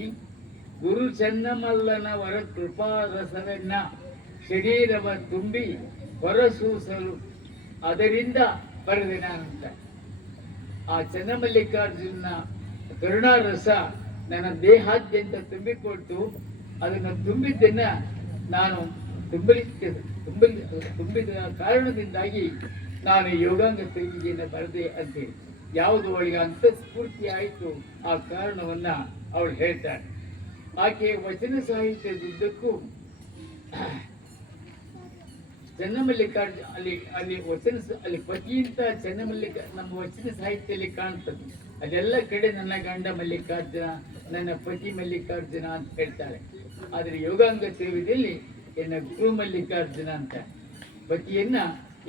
ಗುರು ಚೆನ್ನಮಲ್ಲನ ವರ ಕೃಪಾರಸವನ್ನ ಶರೀರವ ತುಂಬಿ ಹೊರಸೂಸಲು ಅದರಿಂದ ಬರೆದೆ ನಾನಂತ. ಆ ಚೆನ್ನಮಲ್ಲಿಕಾರ್ಜುನ ಕರುಣಾರಸ ನನ್ನ ದೇಹಾದ್ಯಂತ ತುಂಬಿಕೊಟ್ಟು ಅದನ್ನು ತುಂಬಿದ್ದನ್ನ ನಾನು ತುಂಬಿದ ಕಾರಣದಿಂದಾಗಿ ನಾನು ಯೋಗಾಂಗ ತ್ರಿವಿಧಿಯನ್ನು ಬರೆದೆ ಅಂತೇಳಿ. ಯಾವುದು ಅವಳಿಗೆ ಅಂತಸ್ಫೂರ್ತಿ ಆಯಿತು ಆ ಕಾರಣವನ್ನ ಅವಳು ಹೇಳ್ತಾಳೆ. ಆಕೆ ವಚನ ಸಾಹಿತ್ಯದುದ್ದಕ್ಕೂ ಚನ್ನಮಲ್ಲಿಕಾರ್ಜುನ ಅಲ್ಲಿ ಪತಿಯಿಂದ ನಮ್ಮ ವಚನ ಸಾಹಿತ್ಯದಲ್ಲಿ ಕಾಣ್ತದೆ. ಅಲ್ಲೆಲ್ಲ ಕಡೆ ನನ್ನ ಗಂಡ ಮಲ್ಲಿಕಾರ್ಜುನ, ನನ್ನ ಪತಿ ಮಲ್ಲಿಕಾರ್ಜುನ ಅಂತ ಹೇಳ್ತಾಳೆ. ಆದರೆ ಯೋಗಾಂಗ ತ್ರಿವಿಧಿಯಲ್ಲಿ ಎನ್ನ ಗುರು ಮಲ್ಲಿಕಾರ್ಜುನ ಅಂತ ಪತಿಯನ್ನ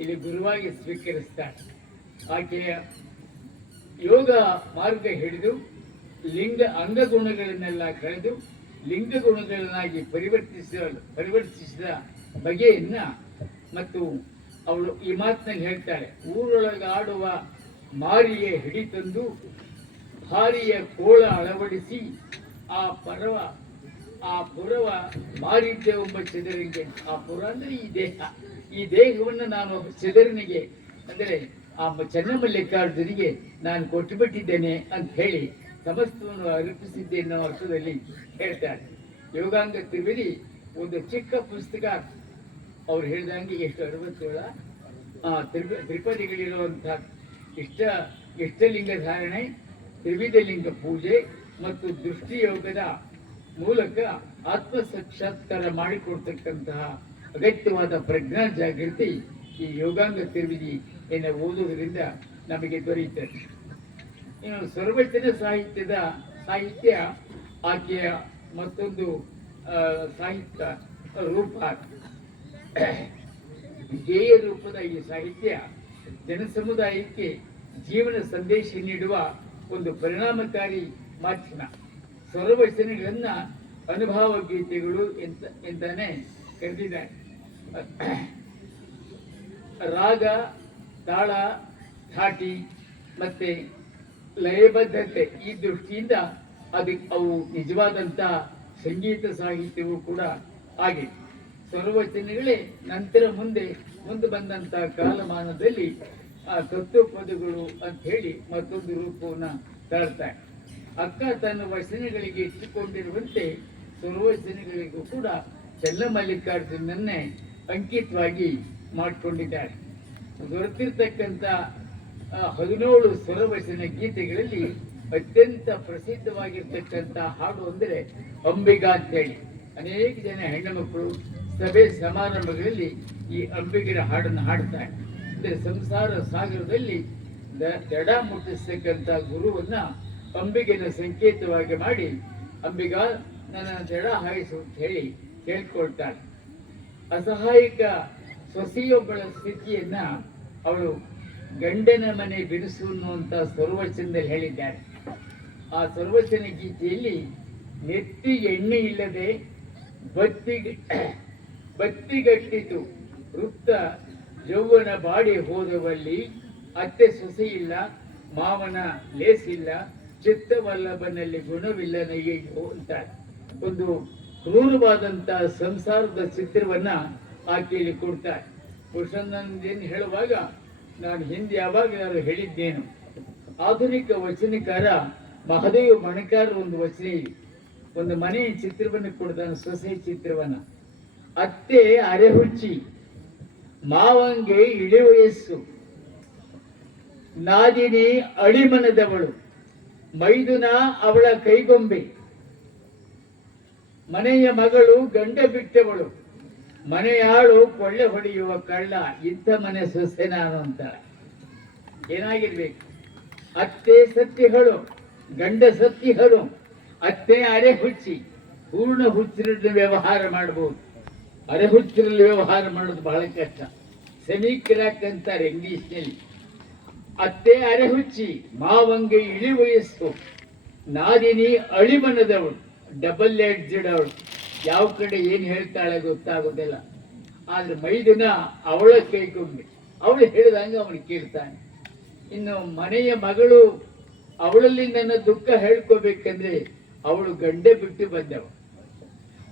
ಇಲ್ಲಿ ಗುರುವಾಗಿ ಸ್ವೀಕರಿಸ್ತಾಳೆ. ಆಕೆಯ ಯೋಗ ಮಾರ್ಗ ಹಿಡಿದು ಅಂಗಗುಣಗಳನ್ನೆಲ್ಲ ಕಳೆದು ಲಿಂಗ ಗುಣಗಳನ್ನಾಗಿ ಪರಿವರ್ತಿಸಿದ ಬಗೆಯನ್ನ ಮತ್ತು ಅವಳು ಈ ಮಾತಿನಲ್ಲಿ ಹೇಳ್ತಾಳೆ, ಊರೊಳಗಾಡುವ ಮಾರಿಯ ಹಿಡಿತಂದು ಭಾರಿಯ ಕೋಳ ಅಳವಡಿಸಿ ಆ ಪುರವ ಮಾರಿದ್ದೆ ಒಬ್ಬ ಚದರನಿಗೆ. ಆ ಪುರ ಅಂದ್ರೆ ಈ ದೇಹವನ್ನು ನಾನು ಒಬ್ಬ ಚದರನಿಗೆ ಅಂದರೆ ಆ ಚೆನ್ನಮಲ್ಲಿಕಾರ್ಜುನಿಗೆ ನಾನು ಕೊಟ್ಟು ಬಿಟ್ಟಿದ್ದೇನೆ ಅಂತ ಹೇಳಿ ಸಮಸ್ತವನ್ನು ಅರ್ಪಿಸಿದ್ದೆ ಅನ್ನೋ ಅರ್ಥದಲ್ಲಿ ಹೇಳ್ತಾರೆ. ಯೋಗಾಂಗ ತ್ರಿವೇದಿ ಒಂದು ಚಿಕ್ಕ ಪುಸ್ತಕ. ಅವ್ರು ಹೇಳಿದಂಗೆ ಎಷ್ಟು 67 ತ್ರಿಪದಿಗಳಿರುವಂತಹ ಇಷ್ಟಲಿಂಗ ಧಾರಣೆ, ತ್ರಿವಿಧ ಲಿಂಗ ಪೂಜೆ ಮತ್ತು ದೃಷ್ಟಿಯೋಗದ ಮೂಲಕ ಆತ್ಮ ಸಾಕ್ಷಾತ್ಕಾರ ಮಾಡಿಕೊಡ್ತಕ್ಕಂತಹ ಅಗತ್ಯವಾದ ಪ್ರಜ್ಞಾ ಜಾಗೃತಿ ಈ ಯೋಗಾಂಗ ತ್ರಿವಿಧಿ ಓದುವುದರಿಂದ ನಮಗೆ ದೊರೆಯುತ್ತದೆ. ಇನ್ನು ಸರ್ವಚನ ಸಾಹಿತ್ಯ ಆಕೆಯ ಮತ್ತೊಂದು ಸಾಹಿತ್ಯ ರೂಪ. ಗೇಯ ರೂಪದ ಈ ಸಾಹಿತ್ಯ ಜನಸಮುದಾಯಕ್ಕೆ ಜೀವನ ಸಂದೇಶ ನೀಡುವ ಒಂದು ಪರಿಣಾಮಕಾರಿ ಮಾಧ್ಯಮ. ಸರ್ವಚನಗಳನ್ನ ಅನುಭವ ಗೀತೆಗಳು ಎಂತಾನೆ ಕರೆದಿದ್ದಾರೆ. ರಾಗ, ತಾಳ, ಧಾಟಿ ಮತ್ತೆ ಲಯಬದ್ಧತೆ ಈ ದೃಷ್ಟಿಯಿಂದ ಅವು ನಿಜವಾದಂತ ಸಂಗೀತ ಸಾಹಿತ್ಯವೂ ಕೂಡ ಹಾಗೆ. ಸರ್ವಚನಗಳೇ ನಂತರ ಮುಂದೆ ಬಂದಂತ ಕಾಲಮಾನದಲ್ಲಿ ತತ್ವಪದಗಳು ಅಂತ ಹೇಳಿ ಮತ್ತೊಂದು ರೂಪವನ್ನ ತಾಳ್ತಾರೆ. ಅಕ್ಕ ತನ್ನ ವಚನಗಳಿಗೆ ಇಟ್ಟುಕೊಂಡಿರುವಂತೆ ಸರ್ವಚನಗಳಿಗೂ ಕೂಡ ಚೆನ್ನಮಲ್ಲಿಕಾರ್ಜುನನ್ನೇ ಅಂಕಿತವಾಗಿ ಮಾಡಿಕೊಂಡಿದ್ದಾರೆ. ದೊರೆತಿರ್ತಕ್ಕಂಥ 17 ಸ್ವರವಚನ ಗೀತೆಗಳಲ್ಲಿ ಅತ್ಯಂತ ಪ್ರಸಿದ್ಧವಾಗಿರ್ತಕ್ಕಂಥ ಹಾಡು ಅಂದರೆ ಅಂಬಿಗ ಅಂತೇಳಿ. ಅನೇಕ ಜನ ಹೆಣ್ಣು ಮಕ್ಕಳು ಸಭೆ ಸಮಾರಂಭಗಳಲ್ಲಿ ಈ ಅಂಬಿಗರ ಹಾಡನ್ನು ಹಾಡ್ತಾರೆ. ಅಂದರೆ ಸಂಸಾರ ಸಾಗರದಲ್ಲಿ ದಡ ಮುಟ್ಟಿಸ್ತಕ್ಕಂಥ ಗುರುವನ್ನ ಅಂಬಿಗೆನ ಸಂಕೇತವಾಗಿ ಮಾಡಿ ಅಂಬಿಗ ನನ್ನ ದಡ ಹಾಯಿಸು ಅಂತ ಹೇಳಿ ಕೇಳ್ಕೊಳ್ತಾಳೆ. ಅಸಹಾಯಕ ಸೊಸೆಯೊಬ್ಬಳ ಸ್ಥಿತಿಯನ್ನ ಅವಳು ಗಂಡನ ಮನೆ ಬಿರುಸು ಅನ್ನುವಂಥ ಸರ್ವಚನದಲ್ಲಿ ಹೇಳಿದ್ದಾರೆ. ಆ ಸರ್ವಚನ ಗೀತೆಯಲ್ಲಿ ನೆತ್ತಿ ಎಣ್ಣೆ ಇಲ್ಲದೆ ಬತ್ತಿಗಟ್ಟಿತು ವೃತ್ತ ಯೌವನ ಬಾಡಿ ಹೋದವಲ್ಲಿ ಅತ್ತೆ ಸೊಸೆಯಿಲ್ಲ, ಮಾವನ ಲೇಸಿಲ್ಲ, ಚಿತ್ತವಲ್ಲಭನಲ್ಲಿ ಗುಣವಿಲ್ಲ ನಯ್ಯೋ ಅಂತಾರೆ. ಒಂದು ಕ್ರೂರವಾದಂತಹ ಸಂಸಾರದ ಚಿತ್ರವನ್ನ ಆಕೆಯಲ್ಲಿ ಕೊಡ್ತಾರೆ. ಪುರುಷನಂದೇನು ಹೇಳುವಾಗ ನಾನು ಹಿಂದೆ ಯಾವಾಗಲಾರು ಹೇಳಿದ್ದೇನು, ಆಧುನಿಕ ವಚನಕಾರ ಮಹದೇವ ಮಣಕಾರ ಒಂದು ವಚನ ಇದೆ. ಒಂದು ಮನೆಯ ಚಿತ್ರವನ್ನು ಕೊಡ್ತಾನೆ, ಸೊಸೆ ಚಿತ್ರವನ್ನ. ಅತ್ತೆ ಅರೆಹುಚ್ಚಿ, ಮಾವಂಗೆ ಇಳಿ ವಯಸ್ಸು, ನಾದಿನಿ ಅಳಿಮನದವಳು, ಮೈದುನ ಅವಳ ಕೈಗೊಂಬೆ, ಮನೆಯ ಮಗಳು ಗಂಡ ಬಿಟ್ಟವಳು, ಮನೆಯಾಳು ಕೊಳ್ಳೆ ಹೊಡೆಯುವ ಕಳ್ಳ, ಇಂಥ ಮನೆ ಸೊಸೆ ನಾನು ಅಂತ. ಏನಾಗಿರ್ಬೇಕು? ಅತ್ತೆ ಸತ್ತಿಗಳು, ಗಂಡ ಸತ್ತಿಗಳು, ಅತ್ತೆ ಅರೆ ಹುಚ್ಚಿ. ಪೂರ್ಣ ಹುಚ್ಚಿರಲ್ಲಿ ವ್ಯವಹಾರ ಮಾಡಬಹುದು, ಅರೆ ಹುಚ್ಚಿರಲ್ಲಿ ವ್ಯವಹಾರ ಮಾಡೋದು ಬಹಳ ಕಷ್ಟ. ಸೆಮಿ ಕ್ರಾಕ್ ಅಂತಾರೆ ಇಂಗ್ಲಿಷ್ನಲ್ಲಿ. ಅತ್ತೆ ಅರೆ ಹುಚ್ಚಿ, ಮಾವಂಗೆ ಇಳಿ ವಯಸ್ಸು, ನಾದಿನಿ ಅಳಿಮನದವಳು, ಡಬಲ್ ಎಡ್ಜೆಡ್ ಅವಳು. ಯಾವ ಕಡೆ ಏನು ಹೇಳ್ತಾಳೆ ಗೊತ್ತಾಗೋದಿಲ್ಲ. ಆದ್ರೆ ಮೈದುನ ಅವಳ ಕೈಗೊಂಬೆ, ಅವಳು ಹೇಳಿದಂಗೆ ಅವನು ಕೇಳ್ತಾನೆ. ಇನ್ನು ಮನೆಯ ಮಗಳು, ಅವಳಲ್ಲಿ ನನ್ನ ದುಃಖ ಹೇಳ್ಕೋಬೇಕಂದ್ರೆ ಅವಳು ಗಂಡ ಬಿಟ್ಟು ಬಂದವ.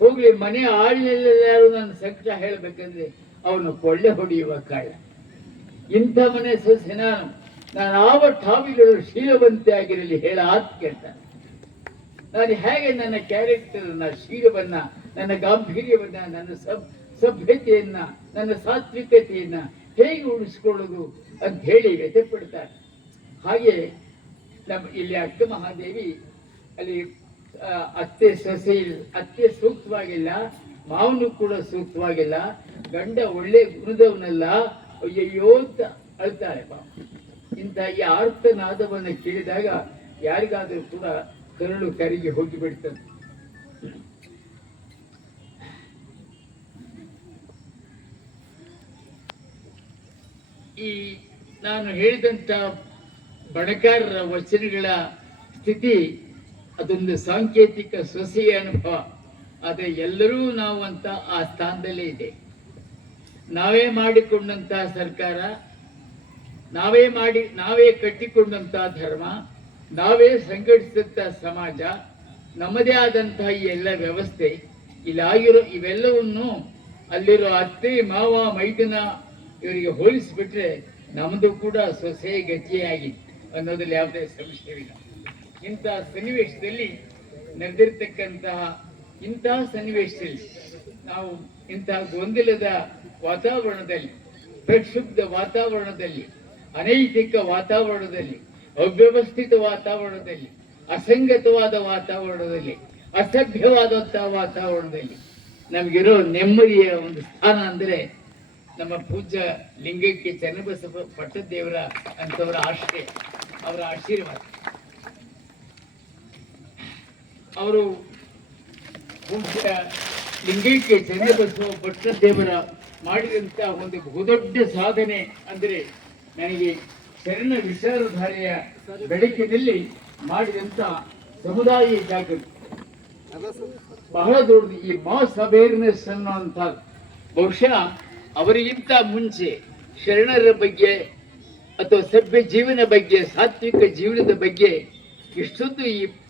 ಹೋಗ್ಲಿ, ಮನೆ ಆಳಿನೆಲ್ಲಾರು ನನ್ನ ಸಂಕಟ ಹೇಳ್ಬೇಕಂದ್ರೆ ಅವನು ಕೊಳ್ಳೆ ಹೊಡೆಯುವ ಕಾಳ. ಇಂಥ ಮನೆ ಸೊಸೆ ನಾನು ಯಾವ ಠಾವಿಗಳು ಶೀಲವಂತೆ ಆಗಿರಲಿ ಹೇಳ ಆತ್ ಕೇಳ್ತಾನೆ. ನಾನು ಹೇಗೆ ನನ್ನ ಕ್ಯಾರೆಕ್ಟರ್ನ, ಶೀಲವನ್ನ, ನನ್ನ ಗಾಂಭೀರ್ಯವನ್ನ, ನನ್ನ ಸಭ್ಯತೆಯನ್ನ, ನನ್ನ ಸಾತ್ವಿಕತೆಯನ್ನ ಹೇಗೆ ಉಳಿಸ್ಕೊಳ್ಳೋದು ಅಂತ ಹೇಳಿ ವ್ಯಥೆಪಡ್ತಾರೆ. ಹಾಗೆ ಇಲ್ಲಿ ಅಕ್ಕ ಮಹಾದೇವಿ ಅಲ್ಲಿ ಅತ್ತೆ ಸೊಸೆ, ಅತ್ತೆ ಸೂಕ್ತವಾಗಿಲ್ಲ, ಮಾವನು ಕೂಡ ಸೂಕ್ತವಾಗಿಲ್ಲ, ಗಂಡ ಒಳ್ಳೆ ಗುಣದವನಲ್ಲ, ಅಯ್ಯಯ್ಯೋ ಅಂತ ಅಳ್ತಾಳೆ. ಇಂಥ ಈ ಆರ್ತನಾದವನ್ನು ಕೇಳಿದಾಗ ಯಾರಿಗಾದರೂ ಕೂಡ ಕರುಳು ಕರಿಗೆ ಹೋಗಿಬಿಡ್ತದೆ. ಈ ನಾನು ಹೇಳಿದಂತ ಬಣಕಾರರ ವಚನಗಳ ಸ್ಥಿತಿ ಅದೊಂದು ಸಾಂಕೇತಿಕ ಸೊಸೆಯ ಅನುಭವ. ಆದರೆ ಎಲ್ಲರೂ ನಾವು ಅಂತ ಆ ಸ್ಥಾನದಲ್ಲೇ ಇದೆ. ನಾವೇ ಮಾಡಿಕೊಂಡಂತಹ ಸರ್ಕಾರ, ನಾವೇ ಕಟ್ಟಿಕೊಂಡಂತಹ ಧರ್ಮ, ನಾವೇ ಸಂಘಟಿಸಿದಂತಹ ಸಮಾಜ, ನಮ್ಮದೇ ಆದಂತಹ ಈ ಎಲ್ಲ ವ್ಯವಸ್ಥೆ, ಇಲ್ಲಾಗಿರೋ ಇವೆಲ್ಲವನ್ನು ಅಲ್ಲಿರೋ ಅತ್ತೆ ಮಾವ ಮೈದನ ಇವರಿಗೆ ಹೋಲಿಸಿಬಿಟ್ರೆ ನಮ್ಮದು ಕೂಡ ಸೊಸೆ ಗತಿಯಾಗಿದೆ ಅನ್ನೋದ್ರಲ್ಲಿ ಯಾವುದೇ ಸಂಶಯವಿಲ್ಲ. ಇಂತಹ ಸನ್ನಿವೇಶದಲ್ಲಿ ನಡೆದಿರ್ತಕ್ಕಂತಹ ನಾವು ಇಂತಹ ಗೊಂದಲದ ವಾತಾವರಣದಲ್ಲಿ, ಪ್ರಕ್ಷುಬ್ಧ ವಾತಾವರಣದಲ್ಲಿ, ಅನೈತಿಕ ವಾತಾವರಣದಲ್ಲಿ, ಅವ್ಯವಸ್ಥಿತ ವಾತಾವರಣದಲ್ಲಿ, ಅಸಂಗತವಾದ ವಾತಾವರಣದಲ್ಲಿ, ಅಸಭ್ಯವಾದಂತಹ ವಾತಾವರಣದಲ್ಲಿ ನಮಗಿರೋ ನೆಮ್ಮದಿಯ ಒಂದು ಸ್ಥಾನ ಅಂದರೆ ನಮ್ಮ ಪೂಜ್ಯ ಲಿಂಗೈಕ್ಯ ಚನ್ನಬಸವ ಪಟ್ಟದೇವರ ಅಂತವರ ಆಶ್ರಯ, ಅವರ ಆಶೀರ್ವಾದ. ಅವರು ಪೂಜ್ಯ ಲಿಂಗೈಕ್ಯ ಚನ್ನಬಸವ ಪಟ್ಟದೇವರ ಮಾಡಿದಂತ ಒಂದು ಬಹುದೊಡ್ಡ ಸಾಧನೆ ಅಂದರೆ ನನಗೆ ಶರಣ ವಿಚಾರಧಾರೆಯ ಬೆಳಕಿನಲ್ಲಿ ಮಾಡಿದಂತ ಸಮುದಾಯ ಜಾಗೃತಿ ಬಹಳ ದೊಡ್ಡದು. ಈ ಮಾಸ್ ಅವೇರ್ನೆಸ್ ಅನ್ನುವಂಥ ಬಹುಶಃ ಅವರಿಗಿಂತ ಮುಂಚೆ ಶರಣರ ಬಗ್ಗೆ ಅಥವಾ ಸಭ್ಯ ಜೀವನ ಬಗ್ಗೆ, ಸಾತ್ವಿಕ ಜೀವನದ ಬಗ್ಗೆ ಇಷ್ಟೊಂದು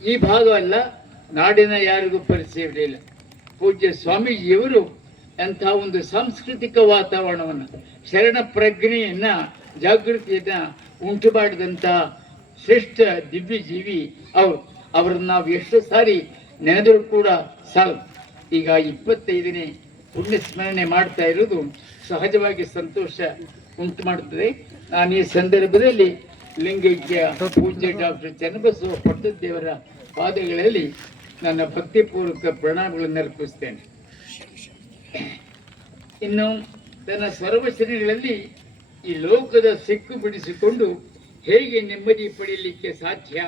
ಈ ಭಾಗವಲ್ಲ ನಾಡಿನ ಯಾರಿಗೂ ಪರಿಚಯವಿರಲಿಲ್ಲ. ಪೂಜ್ಯ ಸ್ವಾಮೀಜಿಯವರು ಅಂಥ ಒಂದು ಸಾಂಸ್ಕೃತಿಕ ವಾತಾವರಣವನ್ನು, ಶರಣ ಪ್ರಜ್ಞೆಯನ್ನ, ಜಾಗೃತಿಯನ್ನ ಉಂಟು ಮಾಡಿದಂಥ ಶ್ರೇಷ್ಠ ದಿವ್ಯ ಜೀವಿ ಅವರನ್ನು ನಾವು ಎಷ್ಟು ಸಾರಿ ನೆನೆದರೂ ಕೂಡ ಸಾಲು. ಈಗ 25ನೇ ಪುಣ್ಯ ಸ್ಮರಣೆ ಮಾಡ್ತಾ ಇರೋದು ಸಹಜವಾಗಿ ಸಂತೋಷ ಉಂಟು ಮಾಡುತ್ತದೆ. ನಾನು ಈ ಸಂದರ್ಭದಲ್ಲಿ ಲಿಂಗೈಕ್ಯ ಪೂಜ್ಯ ಡಾಕ್ಟರ್ ಚನ್ನಬಸವ ಪಟ್ಟದೇವರ ಪಾದಗಳಲ್ಲಿ ನನ್ನ ಭಕ್ತಿಪೂರ್ವಕ ಪ್ರಣಾಮಗಳನ್ನು ಅರ್ಪಿಸ್ತೇನೆ. ಇನ್ನು ತನ್ನ ಸರ್ವಚರಿಗಳಲ್ಲಿ ಈ ಲೋಕದ ಸಿಕ್ಕು ಬಿಡಿಸಿಕೊಂಡು ಹೇಗೆ ನೆಮ್ಮದಿ ಪಡೆಯಲಿಕ್ಕೆ ಸಾಧ್ಯ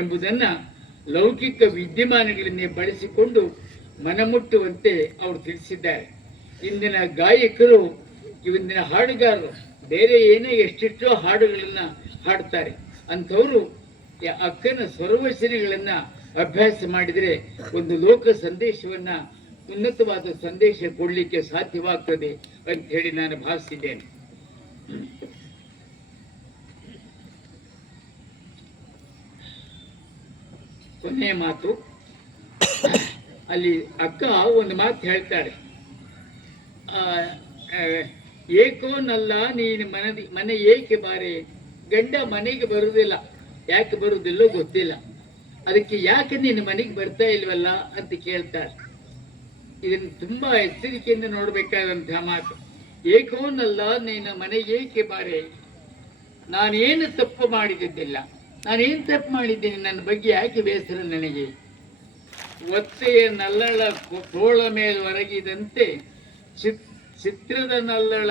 ಎಂಬುದನ್ನು ಲೌಕಿಕ ವಿದ್ಯಮಾನಗಳನ್ನೇ ಬಳಸಿಕೊಂಡು ಮನಮುಟ್ಟುವಂತೆ ಅವರು ತಿಳಿಸಿದ್ದಾರೆ. ಇಂದಿನ ಗಾಯಕರು, ಇಂದಿನ ಹಾಡುಗಾರರು ಬೇರೆ ಏನೇ ಎಷ್ಟೆಷ್ಟೋ ಹಾಡುಗಳನ್ನು ಹಾಡ್ತಾರೆ. ಅಂಥವರು ಅಕ್ಕನ ಸ್ವರವಚನಗಳನ್ನು ಅಭ್ಯಾಸ ಮಾಡಿದರೆ ಒಂದು ಲೋಕ ಸಂದೇಶವನ್ನ, ಉನ್ನತವಾದ ಸಂದೇಶ ಕೊಡಲಿಕ್ಕೆ ಸಾಧ್ಯವಾಗ್ತದೆ ಅಂತ ಹೇಳಿ ನಾನು ಭಾವಿಸಿದ್ದೇನೆ. ಕೊನೆಯ ಮಾತು, ಅಲ್ಲಿ ಅಕ್ಕ ಒಂದು ಮಾತು ಹೇಳ್ತಾಳೆ, ಏಕೋನಲ್ಲ ನೀನು ಮನೆ ಏಕೆ ಬಾರೆ, ಗಂಡ ಮನೆಗೆ ಬರುವುದಿಲ್ಲ, ಯಾಕೆ ಬರುವುದಿಲ್ಲೋ ಗೊತ್ತಿಲ್ಲ, ಅದಕ್ಕೆ ಯಾಕೆ ನೀನು ಮನೆಗೆ ಬರ್ತಾ ಇಲ್ವಲ್ಲ ಅಂತ ಕೇಳ್ತಾಳೆ. ಇದನ್ನು ತುಂಬಾ ಎಚ್ಚರಿಕೆಯಿಂದ ನೋಡ್ಬೇಕಾದಂತಹ ಮಾತು. ಏಕೋನಲ್ಲ ನೀನು ಮನೆಗೆ ಏಕೆ ಬಾರೆ, ನಾನೇನು ತಪ್ಪು ಮಾಡಿದ್ದಿಲ್ಲ, ನಾನೇನು ತಪ್ಪು ಮಾಡಿದ್ದೀನಿ, ನನ್ನ ಬಗ್ಗೆ ಯಾಕೆ ಬೇಸರ ನನಗೆ, ಒತ್ತೆಯ ನಲ್ಲಳ ತೋಳ ಮೇಲೆ ಹೊರಗಿದಂತೆ ಚಿತ್ರದ ನಲ್ಲಳ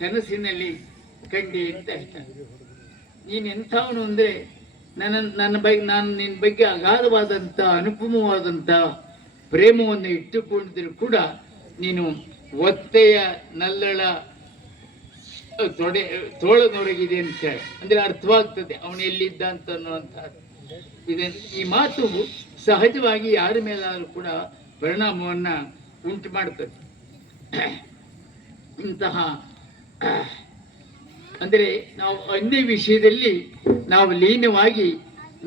ಕನಸಿನಲ್ಲಿ ಕಂಡಿ ಅಂತ ಹೇಳ್ತಾನೆ. ನೀನು ಎಂಥವನು ಅಂದರೆ ನಾನು ನಿನ್ನ ಬಗ್ಗೆ ಅಗಾಧವಾದಂಥ ಅನುಪಮವಾದಂಥ ಪ್ರೇಮವನ್ನು ಇಟ್ಟುಕೊಂಡಿದ್ರು ಕೂಡ ನೀನು ಒತ್ತೆಯ ನಲ್ಲಳ ತೋಳನೊರಗಿದೆ ಅಂತ ಹೇಳಿ ಅಂದ್ರೆ ಅರ್ಥವಾಗ್ತದೆ ಅವನು ಎಲ್ಲಿದ್ದ ಅಂತ ಅನ್ನುವಂಥದ್ದು. ಈ ಮಾತು ಸಹಜವಾಗಿ ಯಾರ ಮೇಲಾದರೂ ಕೂಡ ಪರಿಣಾಮವನ್ನ ಉಂಟು ಮಾಡ್ತದೆ. ಇಂತಹ ಅಂದರೆ ನಾವು ಅನ್ಯ ವಿಷಯದಲ್ಲಿ ನಾವು ಲೀನವಾಗಿ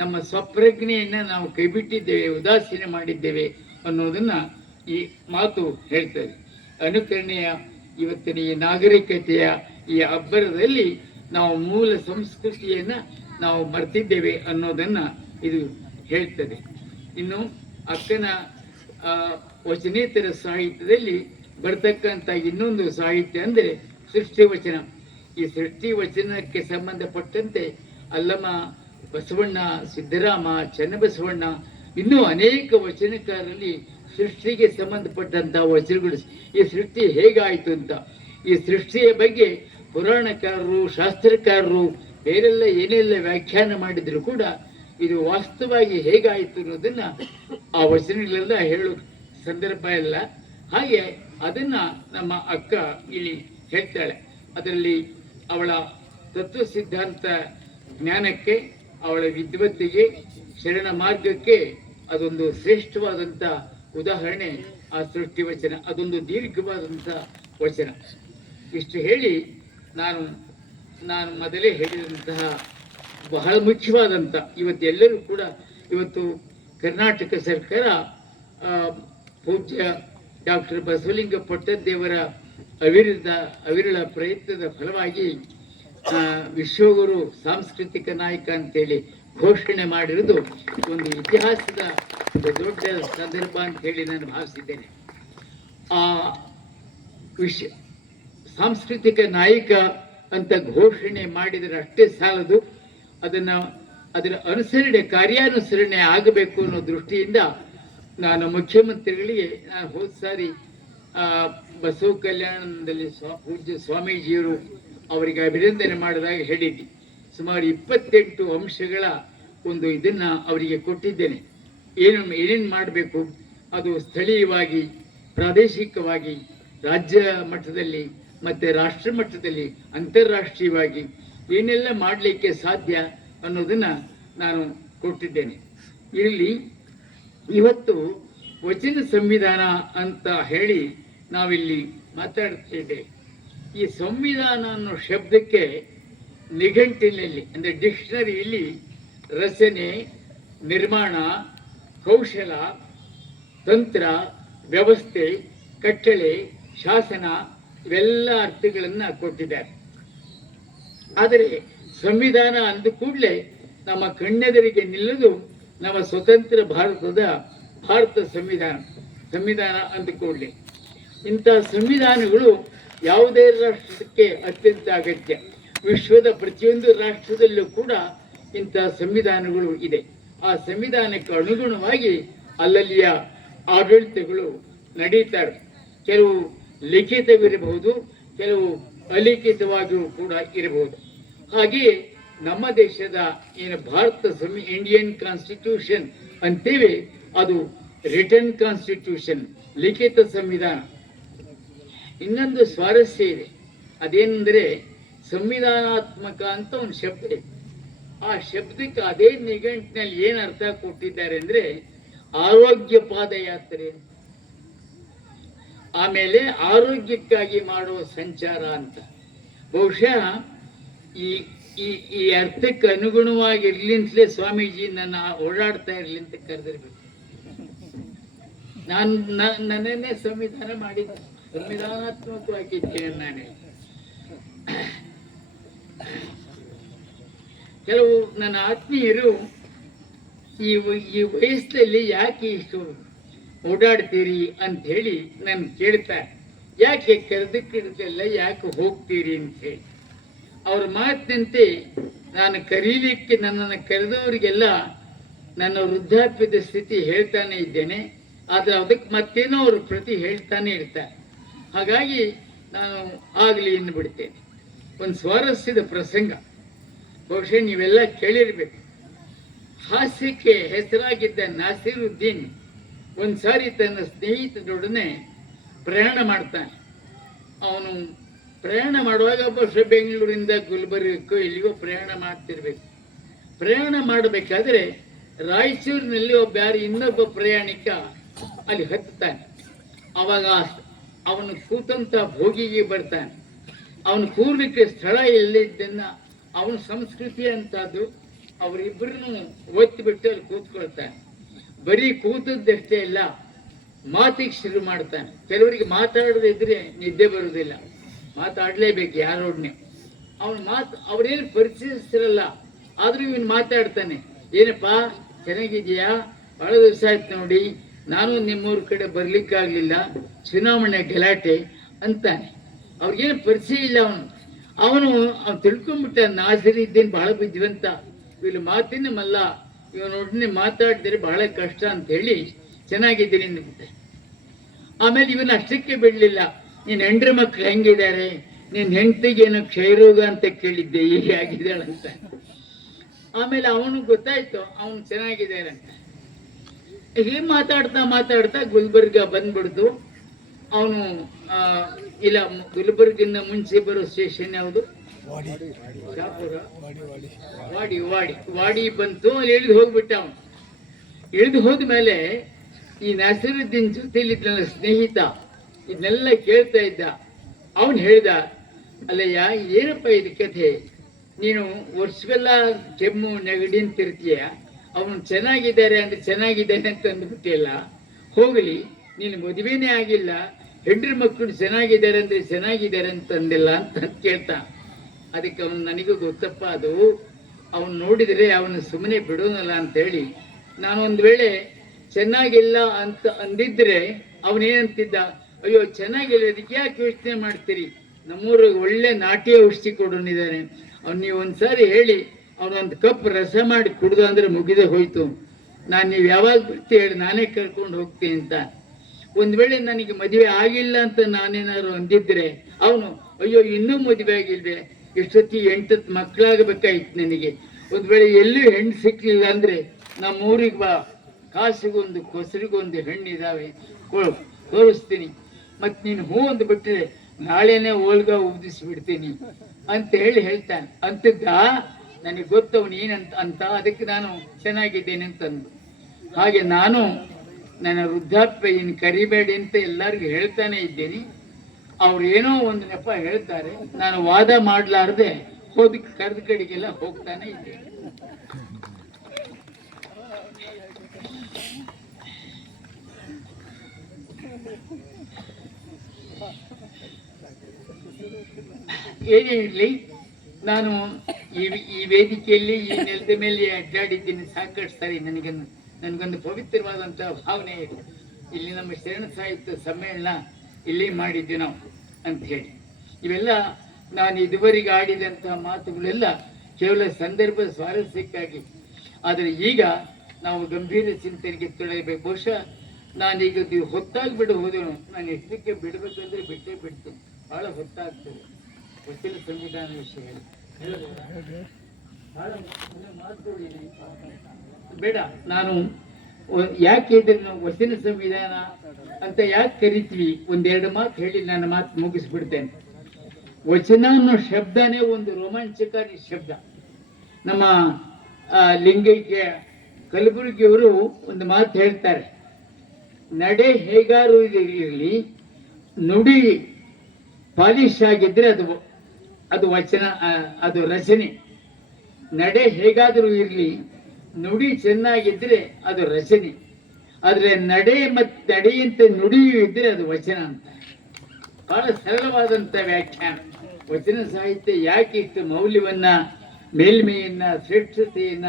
ನಮ್ಮ ಸ್ವಪ್ರಜ್ಞೆಯನ್ನ ನಾವು ಕೈಬಿಟ್ಟಿದ್ದೇವೆ, ಉದಾಸೀನ ಮಾಡಿದ್ದೇವೆ ಅನ್ನೋದನ್ನ ಈ ಮಾತು ಹೇಳ್ತದೆ. ಅನುಕರಣೆಯ ಇವತ್ತಿನ ಈ ನಾಗರಿಕತೆಯ ಈ ಅಬ್ಬರದಲ್ಲಿ ನಾವು ಮೂಲ ಸಂಸ್ಕೃತಿಯನ್ನ ನಾವು ಮರ್ತಿದ್ದೇವೆ ಅನ್ನೋದನ್ನ ಇದು ಹೇಳ್ತದೆ. ಇನ್ನು ಅಕ್ಕನ ವಚನೇತರ ಸಾಹಿತ್ಯದಲ್ಲಿ ಬರ್ತಕ್ಕಂಥ ಇನ್ನೊಂದು ಸಾಹಿತ್ಯ ಅಂದರೆ ಸೃಷ್ಟಿ ವಚನ. ಈ ಸೃಷ್ಟಿ ವಚನಕ್ಕೆ ಸಂಬಂಧಪಟ್ಟಂತೆ ಅಲ್ಲಮ ಬಸವಣ್ಣ, ಸಿದ್ದರಾಮ, ಚನ್ನಬಸವಣ್ಣ ಇನ್ನೂ ಅನೇಕ ವಚನಕಾರರಲ್ಲಿ ಸೃಷ್ಟಿಗೆ ಸಂಬಂಧಪಟ್ಟಂತಹ ವಚನಗಳು, ಈ ಸೃಷ್ಟಿ ಹೇಗಾಯಿತು ಅಂತ, ಈ ಸೃಷ್ಟಿಯ ಬಗ್ಗೆ ಪುರಾಣಕಾರರು, ಶಾಸ್ತ್ರಕಾರರು ಬೇರೆಲ್ಲ ಏನೆಲ್ಲ ವ್ಯಾಖ್ಯಾನ ಮಾಡಿದ್ರು ಕೂಡ ಇದು ವಾಸ್ತವವಾಗಿ ಹೇಗಾಯಿತು ಅನ್ನೋದನ್ನ ಆ ವಚನಗಳೆಲ್ಲ ಹೇಳೋ ಸಂದರ್ಭ ಇಲ್ಲ. ಹಾಗೆ ಅದನ್ನ ನಮ್ಮ ಅಕ್ಕ ಇಲ್ಲಿ ಹೇಳ್ತಾಳೆ. ಅದರಲ್ಲಿ ಅವಳ ತತ್ವ ಸಿದ್ಧಾಂತ ಜ್ಞಾನಕ್ಕೆ, ಅವಳ ವಿದ್ವತ್ತಿಗೆ, ಶರಣ ಮಾರ್ಗಕ್ಕೆ ಅದೊಂದು ಶ್ರೇಷ್ಠವಾದಂಥ ಉದಾಹರಣೆ ಆ ಸೃಷ್ಟಿ ವಚನ. ಅದೊಂದು ದೀರ್ಘವಾದಂಥ ವಚನ. ಇಷ್ಟು ಹೇಳಿ ನಾನು ನಾನು ಮೊದಲೇ ಹೇಳಿದಂತಹ ಬಹಳ ಮುಖ್ಯವಾದಂಥ ಇವತ್ತೆಲ್ಲರೂ ಕೂಡ ಇವತ್ತು ಕರ್ನಾಟಕ ಸರ್ಕಾರ ಪೂಜ್ಯ ಡಾಕ್ಟರ್ ಬಸವಲಿಂಗ ಪಟ್ಟದೇವರ ಅವಿರಳ ಪ್ರಯತ್ನದ ಫಲವಾಗಿ ವಿಶ್ವಗುರು ಸಾಂಸ್ಕೃತಿಕ ನಾಯಕ ಅಂತೇಳಿ ಘೋಷಣೆ ಮಾಡಿರೋದು ಒಂದು ಇತಿಹಾಸದ ಒಂದು ದೊಡ್ಡ ಸಂದರ್ಭ ಅಂತ ಹೇಳಿ ನಾನು ಭಾವಿಸಿದ್ದೇನೆ. ಆ ಸಾಂಸ್ಕೃತಿಕ ನಾಯಕ ಅಂತ ಘೋಷಣೆ ಮಾಡಿದರೆ ಅಷ್ಟೇ ಸಾಲದು, ಅದರ ಕಾರ್ಯಾನುಸರಣೆ ಆಗಬೇಕು ಅನ್ನೋ ದೃಷ್ಟಿಯಿಂದ ನಾನು ಮುಖ್ಯಮಂತ್ರಿಗಳಿಗೆ ನಾನು ಹೋದ ಸಾರಿ ಬಸವ ಕಲ್ಯಾಣದಲ್ಲಿ ಪೂಜ್ಯ ಸ್ವಾಮೀಜಿಯವರು ಅವರಿಗೆ ಅಭಿನಂದನೆ ಮಾಡಿದಾಗ ಹೇಳಿದ್ದೆ. ಸುಮಾರು 28 ಅಂಶಗಳ ಒಂದು ಇದನ್ನ ಅವರಿಗೆ ಕೊಟ್ಟಿದ್ದೇನೆ. ಏನೇನು ಮಾಡಬೇಕು, ಅದು ಸ್ಥಳೀಯವಾಗಿ, ಪ್ರಾದೇಶಿಕವಾಗಿ, ರಾಜ್ಯ ಮಟ್ಟದಲ್ಲಿ ಮತ್ತು ರಾಷ್ಟ್ರ ಮಟ್ಟದಲ್ಲಿ, ಅಂತಾರಾಷ್ಟ್ರೀಯವಾಗಿ ಏನೆಲ್ಲ ಮಾಡಲಿಕ್ಕೆ ಸಾಧ್ಯ ಅನ್ನೋದನ್ನು ನಾನು ಕೊಟ್ಟಿದ್ದೇನೆ. ಇಲ್ಲಿ ಇವತ್ತು ವಚನ ಸಂವಿಧಾನ ಅಂತ ಹೇಳಿ ನಾವಿಲ್ಲಿ ಮಾತಾಡ್ತಿದ್ದೇವೆ. ಈ ಸಂವಿಧಾನ ಅನ್ನೋ ಶಬ್ದಕ್ಕೆ ನಿಘಂಟಿನಲ್ಲಿ ಅಂದರೆ ಡಿಕ್ಷನರಿಯಲ್ಲಿ ರಚನೆ, ನಿರ್ಮಾಣ, ಕೌಶಲ, ತಂತ್ರ, ವ್ಯವಸ್ಥೆ, ಕಟ್ಟಳೆ, ಶಾಸನ ಇವೆಲ್ಲ ಅರ್ಥಗಳನ್ನು ಕೊಟ್ಟಿದ್ದಾರೆ. ಆದರೆ ಸಂವಿಧಾನ ಅಂದ ಕೂಡಲೇ ನಮ್ಮ ಕಣ್ಣೆದುರಿಗೆ ನಿಲ್ಲೋದು ನಮ್ಮ ಸ್ವತಂತ್ರ ಭಾರತ ಸಂವಿಧಾನ ಅಂದ ಕೂಡಲೇ. ಇಂಥ ಸಂವಿಧಾನಗಳು ಯಾವುದೇ ರಾಷ್ಟ್ರಕ್ಕೆ ಅತ್ಯಂತ ಅಗತ್ಯ. ವಿಶ್ವದ ಪ್ರತಿಯೊಂದು ರಾಷ್ಟ್ರದಲ್ಲೂ ಕೂಡ ಇಂಥ ಸಂವಿಧಾನಗಳು ಇದೆ. ಆ ಸಂವಿಧಾನಕ್ಕೆ ಅನುಗುಣವಾಗಿ ಅಲ್ಲಲ್ಲಿಯ ಆಡಳಿತಗಳು ನಡೀತಾರೆ. ಕೆಲವು ಲಿಖಿತವಿರಬಹುದು, ಕೆಲವು ಅಲಿಖಿತವಾಗಿಯೂ ಕೂಡ ಇರಬಹುದು. ಹಾಗೆಯೇ ನಮ್ಮ ದೇಶದ ಏನು ಇಂಡಿಯನ್ ಕಾನ್ಸ್ಟಿಟ್ಯೂಷನ್ ಅಂತೇವೆ, ಅದು ರಿಟರ್ನ್ ಕಾನ್ಸ್ಟಿಟ್ಯೂಷನ್, ಲಿಖಿತ ಸಂವಿಧಾನ. ಇನ್ನೊಂದು ಸ್ವಾರಸ್ಯ ಇದೆ, ಅದೇನೆಂದರೆ ಸಂವಿಧಾನಾತ್ಮಕ ಅಂತ ಒಂದು ಶಬ್ದ ಇದೆ. ಆ ಶಬ್ದಕ್ಕೆ ಅದೇ ನಿಘಂಟಿನಲ್ಲಿ ಏನು ಅರ್ಥ ಕೊಟ್ಟಿದ್ದಾರೆ ಅಂದರೆ ಆರೋಗ್ಯ ಪಾದಯಾತ್ರೆ, ಆಮೇಲೆ ಆರೋಗ್ಯಕ್ಕಾಗಿ ಮಾಡುವ ಸಂಚಾರ ಅಂತ. ಬಹುಶಃ ಈ ಅರ್ಥಕ್ಕೆ ಅನುಗುಣವಾಗಿರ್ಲಿಂತಲೇ ಸ್ವಾಮೀಜಿ ನನ್ನ ಓಡಾಡ್ತಾ ಇರಲಿ ಅಂತ ಕರೆದಿರ್ಬೇಕು. ನನ್ನೇ ಸಂವಿಧಾನ ಮಾಡಿದ್ದೆ, ಸಂವಿಧಾನಾತ್ಮಕವಾಗಿದ್ದೇನೆ ನಾನೇ. ಕೆಲವು ನನ್ನ ಆತ್ಮೀಯರು ಈ ವಯಸ್ಸಲ್ಲಿ ಯಾಕೆ ಇಷ್ಟು ಓಡಾಡ್ತೀರಿ ಅಂತ ಹೇಳಿ ನಾನು ಕೇಳ್ತಾರೆ. ಯಾಕೆ ಕರೆದಕ್ಕಿಡ್ತಲ್ಲ, ಯಾಕೆ ಹೋಗ್ತೀರಿ ಅಂತ ಹೇಳಿ. ಅವ್ರ ಮಾತಿನಂತೆ ನಾನು ಕರೀಲಿಕ್ಕೆ ನನ್ನನ್ನು ಕರೆದವರಿಗೆಲ್ಲ ನನ್ನ ವೃದ್ಧಾಪ್ಯದ ಸ್ಥಿತಿ ಹೇಳ್ತಾನೆ ಇದ್ದೇನೆ. ಆದರೆ ಅದಕ್ಕೆ ಮತ್ತೇನೋ ಅವರು ಪ್ರತಿ ಹೇಳ್ತಾನೆ ಇರ್ತಾರೆ. ಹಾಗಾಗಿ ನಾನು ಆಗಲಿ ಬಿಡ್ತೇನೆ. ಒಂದು ಸ್ವಾರಸ್ಯದ ಪ್ರಸಂಗ, ಬಹುಶಃ ನೀವೆಲ್ಲ ಕೇಳಿರ್ಬೇಕು. ಹಾಸ್ಯಕ್ಕೆ ಹೆಸರಾಗಿದ್ದ ನಾಸಿರುದ್ದೀನ್ ಒಂದು ಸಾರಿ ತನ್ನ ಸ್ನೇಹಿತರೊಡನೆ ಪ್ರಯಾಣ ಮಾಡ್ತಾನೆ. ಅವನು ಪ್ರಯಾಣ ಮಾಡುವಾಗ ಬಹುಶಃ ಬೆಂಗಳೂರಿಂದ ಗುಲ್ಬರ್ಗಕ್ಕೋ ಎಲ್ಲಿಗೋ ಪ್ರಯಾಣ ಮಾಡ್ತಿರ್ಬೇಕು. ಪ್ರಯಾಣ ಮಾಡಬೇಕಾದ್ರೆ ರಾಯಚೂರಿನಲ್ಲಿ ಇನ್ನೊಬ್ಬ ಪ್ರಯಾಣಿಕ ಅಲ್ಲಿ ಹತ್ತಾನೆ. ಅವಾಗ ಅವನು ಕೂತಂತ ಭೋಗಿಗೆ ಬರ್ತಾನೆ. ಅವನು ಕೂರ್ಲಿಕ್ಕೆ ಸ್ಥಳ ಎಲ್ಲಿದ್ದನ್ನ ಅವನ ಸಂಸ್ಕೃತಿ ಅಂತದ್ದು ಅವರಿಬ್ಬರನ್ನು ಒತ್ತಿಬಿಟ್ಟು ಅಲ್ಲಿ ಕೂತ್ಕೊಳ್ತಾನೆ. ಬರೀ ಕೂತದ್ದಷ್ಟೇ ಇಲ್ಲ, ಮಾತಿಗೆ ಶುರು ಮಾಡ್ತಾನೆ. ಕೆಲವರಿಗೆ ಮಾತಾಡದಿದ್ರೆ ನಿದ್ದೆ ಬರುವುದಿಲ್ಲ, ಮಾತಾಡಲೇಬೇಕು ಯಾರೊಡನೆ. ಅವ್ರೇನು ಪರಿಚಯಿಸ್ತಿರಲ್ಲ, ಆದ್ರೂ ಇವನು ಮಾತಾಡ್ತಾನೆ. ಏನಪ್ಪ ಚೆನ್ನಾಗಿದೆಯಾ, ಬಹಳ ದಿವಸ ಆಯ್ತು ನೋಡಿ, ನಾನು ನಿಮ್ಮೂರ ಕಡೆ ಬರ್ಲಿಕ್ಕಾಗ್ಲಿಲ್ಲ, ಚುನಾವಣೆ ಗಲಾಟೆ ಅಂತಾನೆ. ಅವ್ರಿಗೇನು ಪರಿಚಯ ಇಲ್ಲ. ಅವನು ತಿಳ್ಕೊಂಡ್ಬಿಟ್ಟ ನಾಸಿರುದ್ದೀನ್ ಬಹಳ ಬುದ್ಧಿವಂತ, ಇಲ್ಲಿ ಮಾತಿನ ಮಲ್ಲ, ಇವನೊಡನೆ ಮಾತಾಡಿದ್ರೆ ಬಹಳ ಕಷ್ಟ ಅಂತ ಹೇಳಿ ಚೆನ್ನಾಗಿದ್ದೀನಿ ಅಂದ್ಬಿಟ್ಟೆ. ಆಮೇಲೆ ಇವನು ಅಷ್ಟಕ್ಕೆ ಬಿಡಲಿಲ್ಲ. ನೀನು ಹೆಂಡ್ರ ಮಕ್ಳು ಹೆಂಗಿದ್ದಾರೆ, ನಿನ್ನ ಹೆಂಡತಿಗೇನು ಕ್ಷಯರೋಗ ಅಂತ ಕೇಳಿದ್ದೆ, ಹೀಗೆ ಆಗಿದ್ದಾಳಂತ. ಆಮೇಲೆ ಅವನು ಗೊತ್ತಾಯ್ತು ಅವನು ಚೆನ್ನಾಗಿದ್ದಾರೆ ಅಂತ. ಹೀಗೆ ಮಾತಾಡ್ತಾ ಗುಲ್ಬರ್ಗ ಬಂದ್ಬಿಡ್ತು. ಅವನು ಇಲ್ಲ, ಗುಲ್ಬರ್ಗಿನ ಮುಂಚೆ ಬರೋ ಸ್ಟೇಷನ್ ಯಾವುದು, ವಾಡಿ ಬಂತು. ಅಲ್ಲಿ ಇಳಿದು ಹೋಗ್ಬಿಟ್ಟ. ಅವನು ಇಳಿದು ಹೋದ್ಮೇಲೆ ಈ ನಾಸಿರುದ್ದೀನ್ ಜೊತೆಲಿ ನನ್ನ ಸ್ನೇಹಿತ ಇದನ್ನೆಲ್ಲ ಕೇಳ್ತಾ ಇದ್ದ. ಅವನು ಹೇಳ್ದ, ಅಲ್ಲಯ್ಯ, ಏನಪ್ಪ ಇದು ಕಥೆ? ನೀನು ವರ್ಷವೆಲ್ಲ ಕೆಮ್ಮು ನೆಗಡಿ ಅಂತಿರ್ತೀಯ, ಅವನು ಚೆನ್ನಾಗಿದ್ದಾರೆ ಅಂದ್ರೆ ಚೆನ್ನಾಗಿದ್ದಾನೆ ಅಂತ ಅಂದ್ಬಿಟ್ಟಿಲ್ಲ. ಹೋಗಲಿ, ನೀನು ಮದುವೆನೇ ಆಗಿಲ್ಲ, ಹೆಂಡ್ರ ಮಕ್ಕಳು ಚೆನ್ನಾಗಿದ್ದಾರೆ ಅಂದ್ರೆ ಚೆನ್ನಾಗಿದ್ದಾರೆ ಅಂತ ಅಂದಿಲ್ಲ ಅಂತ ಕೇಳ್ತಾ. ಅದಕ್ಕೆ ಅವನು, ನನಗೂ ಗೊತ್ತಪ್ಪ, ಅದು ಅವನು ನೋಡಿದರೆ ಅವನು ಸುಮ್ಮನೆ ಬಿಡೋನಲ್ಲ ಅಂತೇಳಿ ನಾನು ಒಂದು ವೇಳೆ ಚೆನ್ನಾಗಿಲ್ಲ ಅಂತ ಅಂದಿದ್ರೆ ಅವನೇನಂತಿದ್ದ, ಅಯ್ಯೋ ಚೆನ್ನಾಗಿಲ್ಲ, ಅದಕ್ಕೆ ಯಾಕೆ ಯೋಚನೆ ಮಾಡ್ತೀರಿ, ನಮ್ಮೂರಿಗೆ ಒಳ್ಳೆ ನಾಟಿ ಔಷಧಿ ಕೊಡೋನಿದ್ದಾನೆ, ಅವ್ನು ನೀವು ಒಂದ್ಸಾರಿ ಹೇಳಿ ಅವನೊಂದು ಕಪ್ ರಸ ಮಾಡಿ ಕುಡ್ದು ಅಂದ್ರೆ ಮುಗಿದೇ ಹೋಯ್ತು, ನಾನು ನೀವು ಯಾವಾಗ ಬರ್ತೀವಿ ಹೇಳಿ ನಾನೇ ಕರ್ಕೊಂಡು ಹೋಗ್ತೀನಿ ಅಂತ. ಒಂದ್ ವೇಳೆ ನನಗೆ ಮದುವೆ ಆಗಿಲ್ಲ ಅಂತ ನಾನೇನಾದ್ರು ಅಂದಿದ್ರೆ ಅವನು, ಅಯ್ಯೋ ಇನ್ನೂ ಮದುವೆ ಆಗಿಲ್ವೇ, ಎಷ್ಟೊತ್ತಿ 8 ಮಕ್ಕಳಾಗಬೇಕಾಯ್ತು ನನಗೆ, ಒಂದ್ ವೇಳೆ ಎಲ್ಲೂ ಹೆಣ್ಣು ಸಿಕ್ಲಿಲ್ಲ ಅಂದ್ರೆ ನಮ್ಮೂರಿಗೆ ಬಾ, ಕಾಸಿಗೊಂದು ಕೊಸರಿಗೊಂದು ಹೆಣ್ಣಿದಾವೆ, ತೋರಿಸ್ತೀನಿ, ಮತ್ ನೀನು ಹೂ ಒಂದು ಬಿಟ್ಟರೆ ನಾಳೆನೆ ಓಲ್ಗ ಉದಿಸ್ಬಿಡ್ತೀನಿ ಅಂತ ಹೇಳ್ತಾನೆ. ಅಂತಿದ್ದ, ನನಗೆ ಗೊತ್ತವನು ಏನಂತ ಅಂತ, ಅದಕ್ಕೆ ನಾನು ಚೆನ್ನಾಗಿದ್ದೇನೆ ಅಂತಂದು. ಹಾಗೆ ನಾನು ನನ್ನ ವೃದ್ಧಾಪ್ಯ ಇನ್ನು ಕರಿಬೇಡಿ ಅಂತ ಎಲ್ಲರಿಗೂ ಹೇಳ್ತಾನೆ ಇದ್ದೀನಿ. ಅವ್ರು ಏನೋ ಒಂದು ನೆಪ ಹೇಳ್ತಾರೆ, ನಾನು ವಾದ ಮಾಡ್ಲಾರ್ದೆ ಕರೆದ ಕಡೆಗೆಲ್ಲ ಹೋಗ್ತಾನೆ ಇದ್ದೇನೆ. ಏನೇ ಇರಲಿ, ನಾನು ಈ ವೇದಿಕೆಯಲ್ಲಿ ಈ ನೆಲದ ಮೇಲೆ ಅಡ್ಡಾಡಿದ್ದೀನಿ ಸಾಕಷ್ಟು ಸರಿ. ನನಗೊಂದು ಪವಿತ್ರವಾದಂತಹ ಭಾವನೆ ಇದೆ. ಇಲ್ಲಿ ನಮ್ಮ ಶರಣ ಸಾಹಿತ್ಯ ಸಮ್ಮೇಳನ ಇಲ್ಲಿ ಮಾಡಿದ್ವಿ ನಾವು ಅಂತ ಹೇಳಿ. ಇವೆಲ್ಲ ನಾನು ಇದುವರೆಗೆ ಆಡಿದಂತಹ ಮಾತುಗಳೆಲ್ಲ ಕೇವಲ ಸಂದರ್ಭ ಸ್ವಾರಸ್ಯಕ್ಕಾಗಿ. ಆದರೆ ಈಗ ನಾವು ಗಂಭೀರ ಚಿಂತನೆಗೆ ತೊಡಗಬೇಕು. ಬಹುಶಃ ನಾನೀಗ ಹೊತ್ತಾಗಿ ಬಿಡಬಹುದು, ನಾನು ಎಷ್ಟಕ್ಕೆ ಬಿಡಬೇಕಂದ್ರೆ ಬಿಟ್ಟೇ ಬಿಡ್ತೀನಿ, ಬಹಳ ಹೊತ್ತಾಗ್ತದೆ. ವಚನ ಸಂವಿಧಾನ ವಿಷಯ ಬೇಡ. ನಾನು ಯಾಕೆ ಇದನ್ನು ವಚನ ಸಂವಿಧಾನ ಅಂತ ಯಾಕೆ ಕರಿತೀವಿ, ಒಂದೆರಡು ಮಾತು ಹೇಳಿ ನನ್ನ ಮಾತು ಮುಗಿಸ್ಬಿಡ್ತೇನೆ. ವಚನ ಅನ್ನೋ ಶಬ್ದನೇ ಒಂದು ರೋಮಾಂಚಕಾರಿ ಶಬ್ದ. ನಮ್ಮ ಲಿಂಗೈಕ್ಯ ಕಲಬುರಗಿಯವರು ಒಂದು ಮಾತು ಹೇಳ್ತಾರೆ, ನಡೆ ಹೇಗಾರು ಇರಲಿ, ನುಡಿ ಪಾಲಿಶ್ ಆಗಿದ್ರೆ ಅದು ವಚನ, ಅದು ರಚನೆ. ನಡೆ ಹೇಗಾದರೂ ಇರಲಿ, ನುಡಿ ಚೆನ್ನಾಗಿದ್ರೆ ಅದು ರಚನೆ. ಆದ್ರೆ ನಡೆ ಮತ್ತು ನಡೆಯಂತೆ ನುಡಿಯೂ ಇದ್ರೆ ಅದು ವಚನ ಅಂತ. ಬಹಳ ಸರಳವಾದಂತ ವ್ಯಾಖ್ಯಾನ. ವಚನ ಸಾಹಿತ್ಯ ಯಾಕೆ ಇಷ್ಟು ಮೌಲ್ಯವನ್ನ, ಮೇಲ್ಮೆಯನ್ನ, ಶ್ರೇಷ್ಠತೆಯನ್ನ,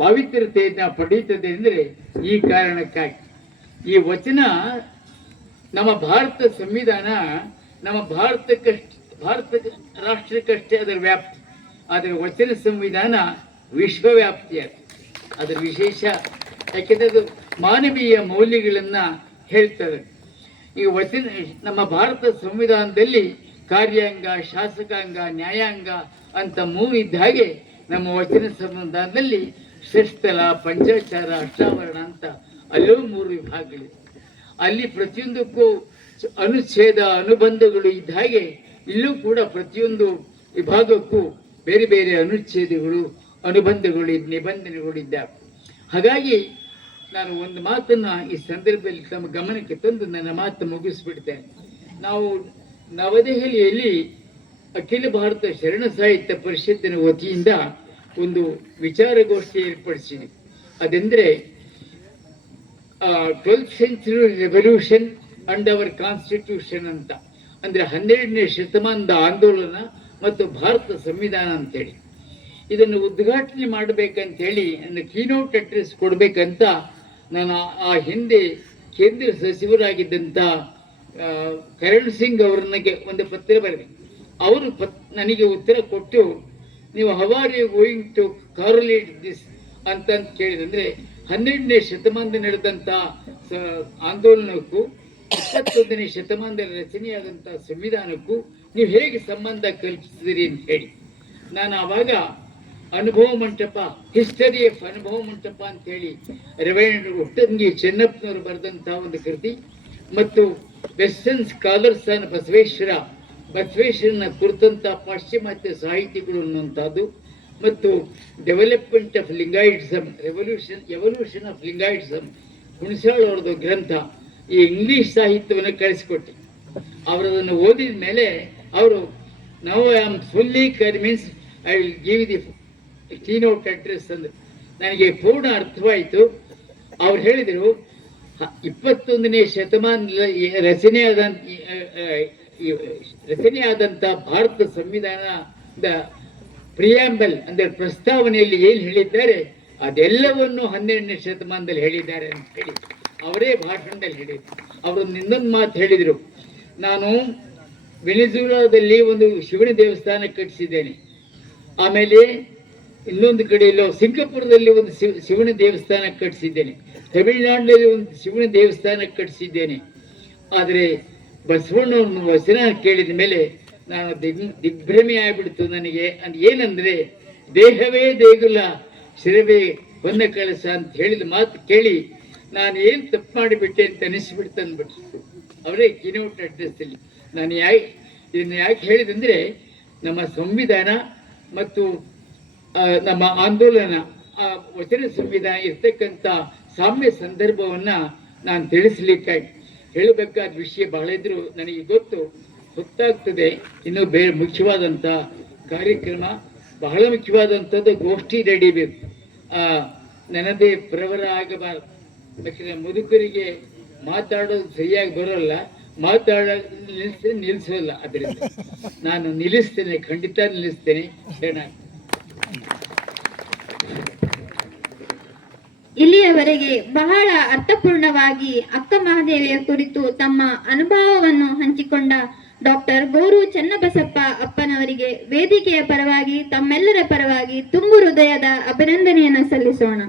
ಪಾವಿತ್ರ್ಯತೆಯನ್ನ ಪಡೆಯುತ್ತದೆ ಅಂದ್ರೆ ಈ ಕಾರಣಕ್ಕಾಗಿ. ಈ ವಚನ ನಮ್ಮ ಭಾರತ ಸಂವಿಧಾನ, ನಮ್ಮ ಭಾರತ ರಾಷ್ಟ್ರಕ್ಕಷ್ಟೇ ಅದರ ವ್ಯಾಪ್ತಿ. ಆದರೆ ವಚನ ಸಂವಿಧಾನ ವಿಶ್ವವ್ಯಾಪ್ತಿಯ ಅದರ ವಿಶೇಷ. ಯಾಕೆಂದ್ರೆ ಅದು ಮಾನವೀಯ ಮೌಲ್ಯಗಳನ್ನ ಹೇಳ್ತದೆ. ಈ ವಚನ ನಮ್ಮ ಭಾರತ ಸಂವಿಧಾನದಲ್ಲಿ ಕಾರ್ಯಾಂಗ, ಶಾಸಕಾಂಗ, ನ್ಯಾಯಾಂಗ ಅಂತ 3 ಇದ್ದ ಹಾಗೆ ನಮ್ಮ ವಚನ ಸಂವಿಧಾನದಲ್ಲಿ ಷಷ್ಠಲ, ಪಂಚಾಚಾರ, ಅಷ್ಟಾವರಣ ಅಂತ ಅಲ್ಲೂ 3 ವಿಭಾಗಗಳಿವೆ. ಅಲ್ಲಿ ಪ್ರತಿಯೊಂದಕ್ಕೂ ಅನುಚ್ಛೇದ, ಅನುಬಂಧಗಳು ಇದ್ದ ಹಾಗೆ ಇಲ್ಲೂ ಕೂಡ ಪ್ರತಿಯೊಂದು ವಿಭಾಗಕ್ಕೂ ಬೇರೆ ಬೇರೆ ಅನುಚ್ಛೇದಗಳು, ಅನುಬಂಧಗಳು, ನಿಬಂಧನೆಗಳು ಇದ್ದಾವೆ. ಹಾಗಾಗಿ ನಾನು ಒಂದು ಮಾತನ್ನ ಈ ಸಂದರ್ಭದಲ್ಲಿ ತಮ್ಮ ಗಮನಕ್ಕೆ ತಂದು ನನ್ನ ಮಾತು ಮುಗಿಸ್ಬಿಡ್ತೇನೆ. ನಾವು ನವದೆಹಲಿಯಲ್ಲಿ ಅಖಿಲ ಭಾರತ ಶರಣ ಸಾಹಿತ್ಯ ಪರಿಷತ್ತಿನ ವತಿಯಿಂದ ಒಂದು ವಿಚಾರಗೋಷ್ಠಿ ಏರ್ಪಡಿಸಿದ್ವಿ. ಅದೆಂದರೆ 12th century revolution and our constitution ಅಂತ. ಅಂದ್ರೆ 12ನೇ ಶತಮಾನದ ಆಂದೋಲನ ಮತ್ತು ಭಾರತ ಸಂವಿಧಾನ ಅಂತೇಳಿ. ಇದನ್ನು ಉದ್ಘಾಟನೆ ಮಾಡಬೇಕಂತ ಹೇಳಿ ನನ್ನ ಕೀನೋಟ್ ಅಡ್ರೆಸ್ ಕೊಡಬೇಕಂತ ನಾನು ಆ ಹಿಂದೆ ಕೇಂದ್ರ ಸಚಿವರಾಗಿದ್ದಂಥ ಕರಣ್ ಸಿಂಗ್ ಅವರನಿಗೆ ಒಂದು ಪತ್ರ ಬರೆದೆ. ಅವರು ನನಗೆ ಉತ್ತರ ಕೊಟ್ಟು, ನೀವು how are you going to correlate this ಅಂತ ಕೇಳಿದಂದ್ರೆ, 12ನೇ ಶತಮಾನದಲ್ಲಿ ನಡೆದಂಥ ಆಂದೋಲನಕ್ಕೂ 21ನೇ ಶತಮಾನದಲ್ಲಿ ರಚನೆಯಾದಂಥ ಸಂವಿಧಾನಕ್ಕೂ ನೀವು ಹೇಗೆ ಸಂಬಂಧ ಕಲ್ಪಿಸಿದಿರಿ ಅಂತ ಹೇಳಿ. ನಾನು ಆವಾಗ ಅನುಭವ ಮಂಟಪ, ಹಿಸ್ಟರಿ ಆಫ್ ಅನುಭವ ಮಂಟಪ ಅಂತ ಹೇಳಿ ರೆವರೆಂಡ್ ಉಟ್ಟಂಗಿ ಚೆನ್ನಪ್ಪನವರು ಬರೆದಂಥ ಒಂದು ಕೃತಿ, ಮತ್ತು ವೆಸ್ಟರ್ನ್ ಸ್ಕಾಲರ್ಸ್ ಆನ್ ಬಸವೇಶ್ವರನ ಕುರಿತಂಥ ಪಾಶ್ಚಿಮಾತ್ಯ ಸಾಹಿತಿಗಳು ಅನ್ನುವಂಥದ್ದು, ಮತ್ತು development of ಲಿಂಗಾಯಿಟ್ಸಮ್, evolution of ಲಿಂಗಾಯಿಟ್ಸಮ್, Hunasal ಅವ್ರದ್ದು ಗ್ರಂಥ. ಈ ಇಂಗ್ಲಿಷ್ ಸಾಹಿತ್ಯವನ್ನು ಕಳಿಸಿಕೊಟ್ಟೆ. ಅವರದನ್ನು ಓದಿದ ಮೇಲೆ ಅವರು now I am fully convince I will give the keynote address ಅಂದ್ರೆ ನನಗೆ ಪೂರ್ಣ ಅರ್ಥವಾಯಿತು. ಅವ್ರು ಹೇಳಿದರು 21ನೇ ಶತಮಾನದಲ್ಲಿ ರಚನೆಯಾದಂಥ ಭಾರತ ಸಂವಿಧಾನದ ಪ್ರಿಯಾಂಬಲ್ ಅಂದರೆ ಪ್ರಸ್ತಾವನೆಯಲ್ಲಿ ಏನು ಹೇಳಿದ್ದಾರೆ ಅದೆಲ್ಲವನ್ನು 12ನೇ ಶತಮಾನದಲ್ಲಿ ಹೇಳಿದ್ದಾರೆ ಅಂತ ಹೇಳಿ ಅವರೇ ಭಾಷಣದಲ್ಲಿ ಹೇಳಿದರು. ಅವರೊಂದು ಇನ್ನೊಂದು ಮಾತು ಹೇಳಿದರು, ನಾನು ವೆನಿಜುಲಾದಲ್ಲಿ ಒಂದು ಶಿವನ ದೇವಸ್ಥಾನ ಕಟ್ಟಿಸಿದ್ದೇನೆ, ಆಮೇಲೆ ಇನ್ನೊಂದು ಕಡೆ ಎಲ್ಲೋ ಸಿಂಗಾಪುರದಲ್ಲಿ ಒಂದು ಶಿವನ ದೇವಸ್ಥಾನ ಕಟ್ಟಿಸಿದ್ದೇನೆ, ತಮಿಳುನಾಡಿನಲ್ಲಿ ಒಂದು ಶಿವನ ದೇವಸ್ಥಾನ ಕಟ್ಟಿಸಿದ್ದೇನೆ. ಆದರೆ ಬಸವಣ್ಣನ ವಚನ ಕೇಳಿದ ಮೇಲೆ ನಾನು ದಿಗ್ಭ್ರಮೆ ಆಗಿಬಿಡ್ತು ನನಗೆ. ಏನಂದ್ರೆ ದೇಹವೇ ದೇಗುಲ ಶಿರವೇ ಹೊನ್ನ ಕಳಸ ಅಂತ ಹೇಳಿದ ಮಾತು ಕೇಳಿ ನಾನು ಏನು ತಪ್ಪು ಮಾಡಿಬಿಟ್ಟೆ ಅಂತ ಅನಿಸ್ಬಿಡ್ತು ಅಂದ್ಬಿಟ್ಟು ಅವರೇ ಕಿನೋಟ್ ಅಡ್ರೆಸ್ಸಲ್ಲಿ. ನಾನು ಇದನ್ನು ಯಾಕೆ ಹೇಳಿದಂದರೆ ನಮ್ಮ ಸಂವಿಧಾನ ಮತ್ತು ನಮ್ಮ ಆಂದೋಲನ ಆ ವಚನ ಸಂವಿಧಾನ ಇರ್ತಕ್ಕಂಥ ಸಾಮ್ಯ ಸಂದರ್ಭವನ್ನು ನಾನು ತಿಳಿಸ್ಲಿಕ್ಕಾಗಿ ಹೇಳಬೇಕಾದ ವಿಷಯ ಬಹಳ ಇದ್ರೂ ನನಗೆ ಗೊತ್ತಾಗ್ತದೆ. ಇನ್ನು ಬೇರೆ ಮುಖ್ಯವಾದಂಥ ಕಾರ್ಯಕ್ರಮ ಬಹಳ ಮುಖ್ಯವಾದಂಥದ್ದು ಗೋಷ್ಠಿ ನಡೀಬೇಕು. ನನ್ನದೇ ಪ್ರವರ ಆಗಬಾರ್ದು, ಯಾಕಂದರೆ ಮುದುಕರಿಗೆ ಮಾತಾಡೋದು ಸರಿಯಾಗಿ ಬರೋಲ್ಲ, ನಿಲ್ಲಿಸೋಲ್ಲ. ಅದರಿಂದ ನಾನು ನಿಲ್ಲಿಸ್ತೇನೆ, ಖಂಡಿತ ನಿಲ್ಲಿಸ್ತೇನೆ. ಚೆನ್ನಾಗಿ ಇಲ್ಲಿಯವರೆಗೆ ಬಹಳ ಅರ್ಥಪೂರ್ಣವಾಗಿ ಅಕ್ಕ ಮಹಾದೇವಿಯ ಕುರಿತು ತಮ್ಮ ಅನುಭವವನ್ನು ಹಂಚಿಕೊಂಡ ಡಾಕ್ಟರ್ ಗೋರು ಚನ್ನಬಸಪ್ಪ ಅಪ್ಪನವರಿಗೆ ವೇದಿಕೆಯ ಪರವಾಗಿ ತಮ್ಮೆಲ್ಲರ ಪರವಾಗಿ ತುಂಬು ಹೃದಯದ ಅಭಿನಂದನೆಯನ್ನು ಸಲ್ಲಿಸೋಣ.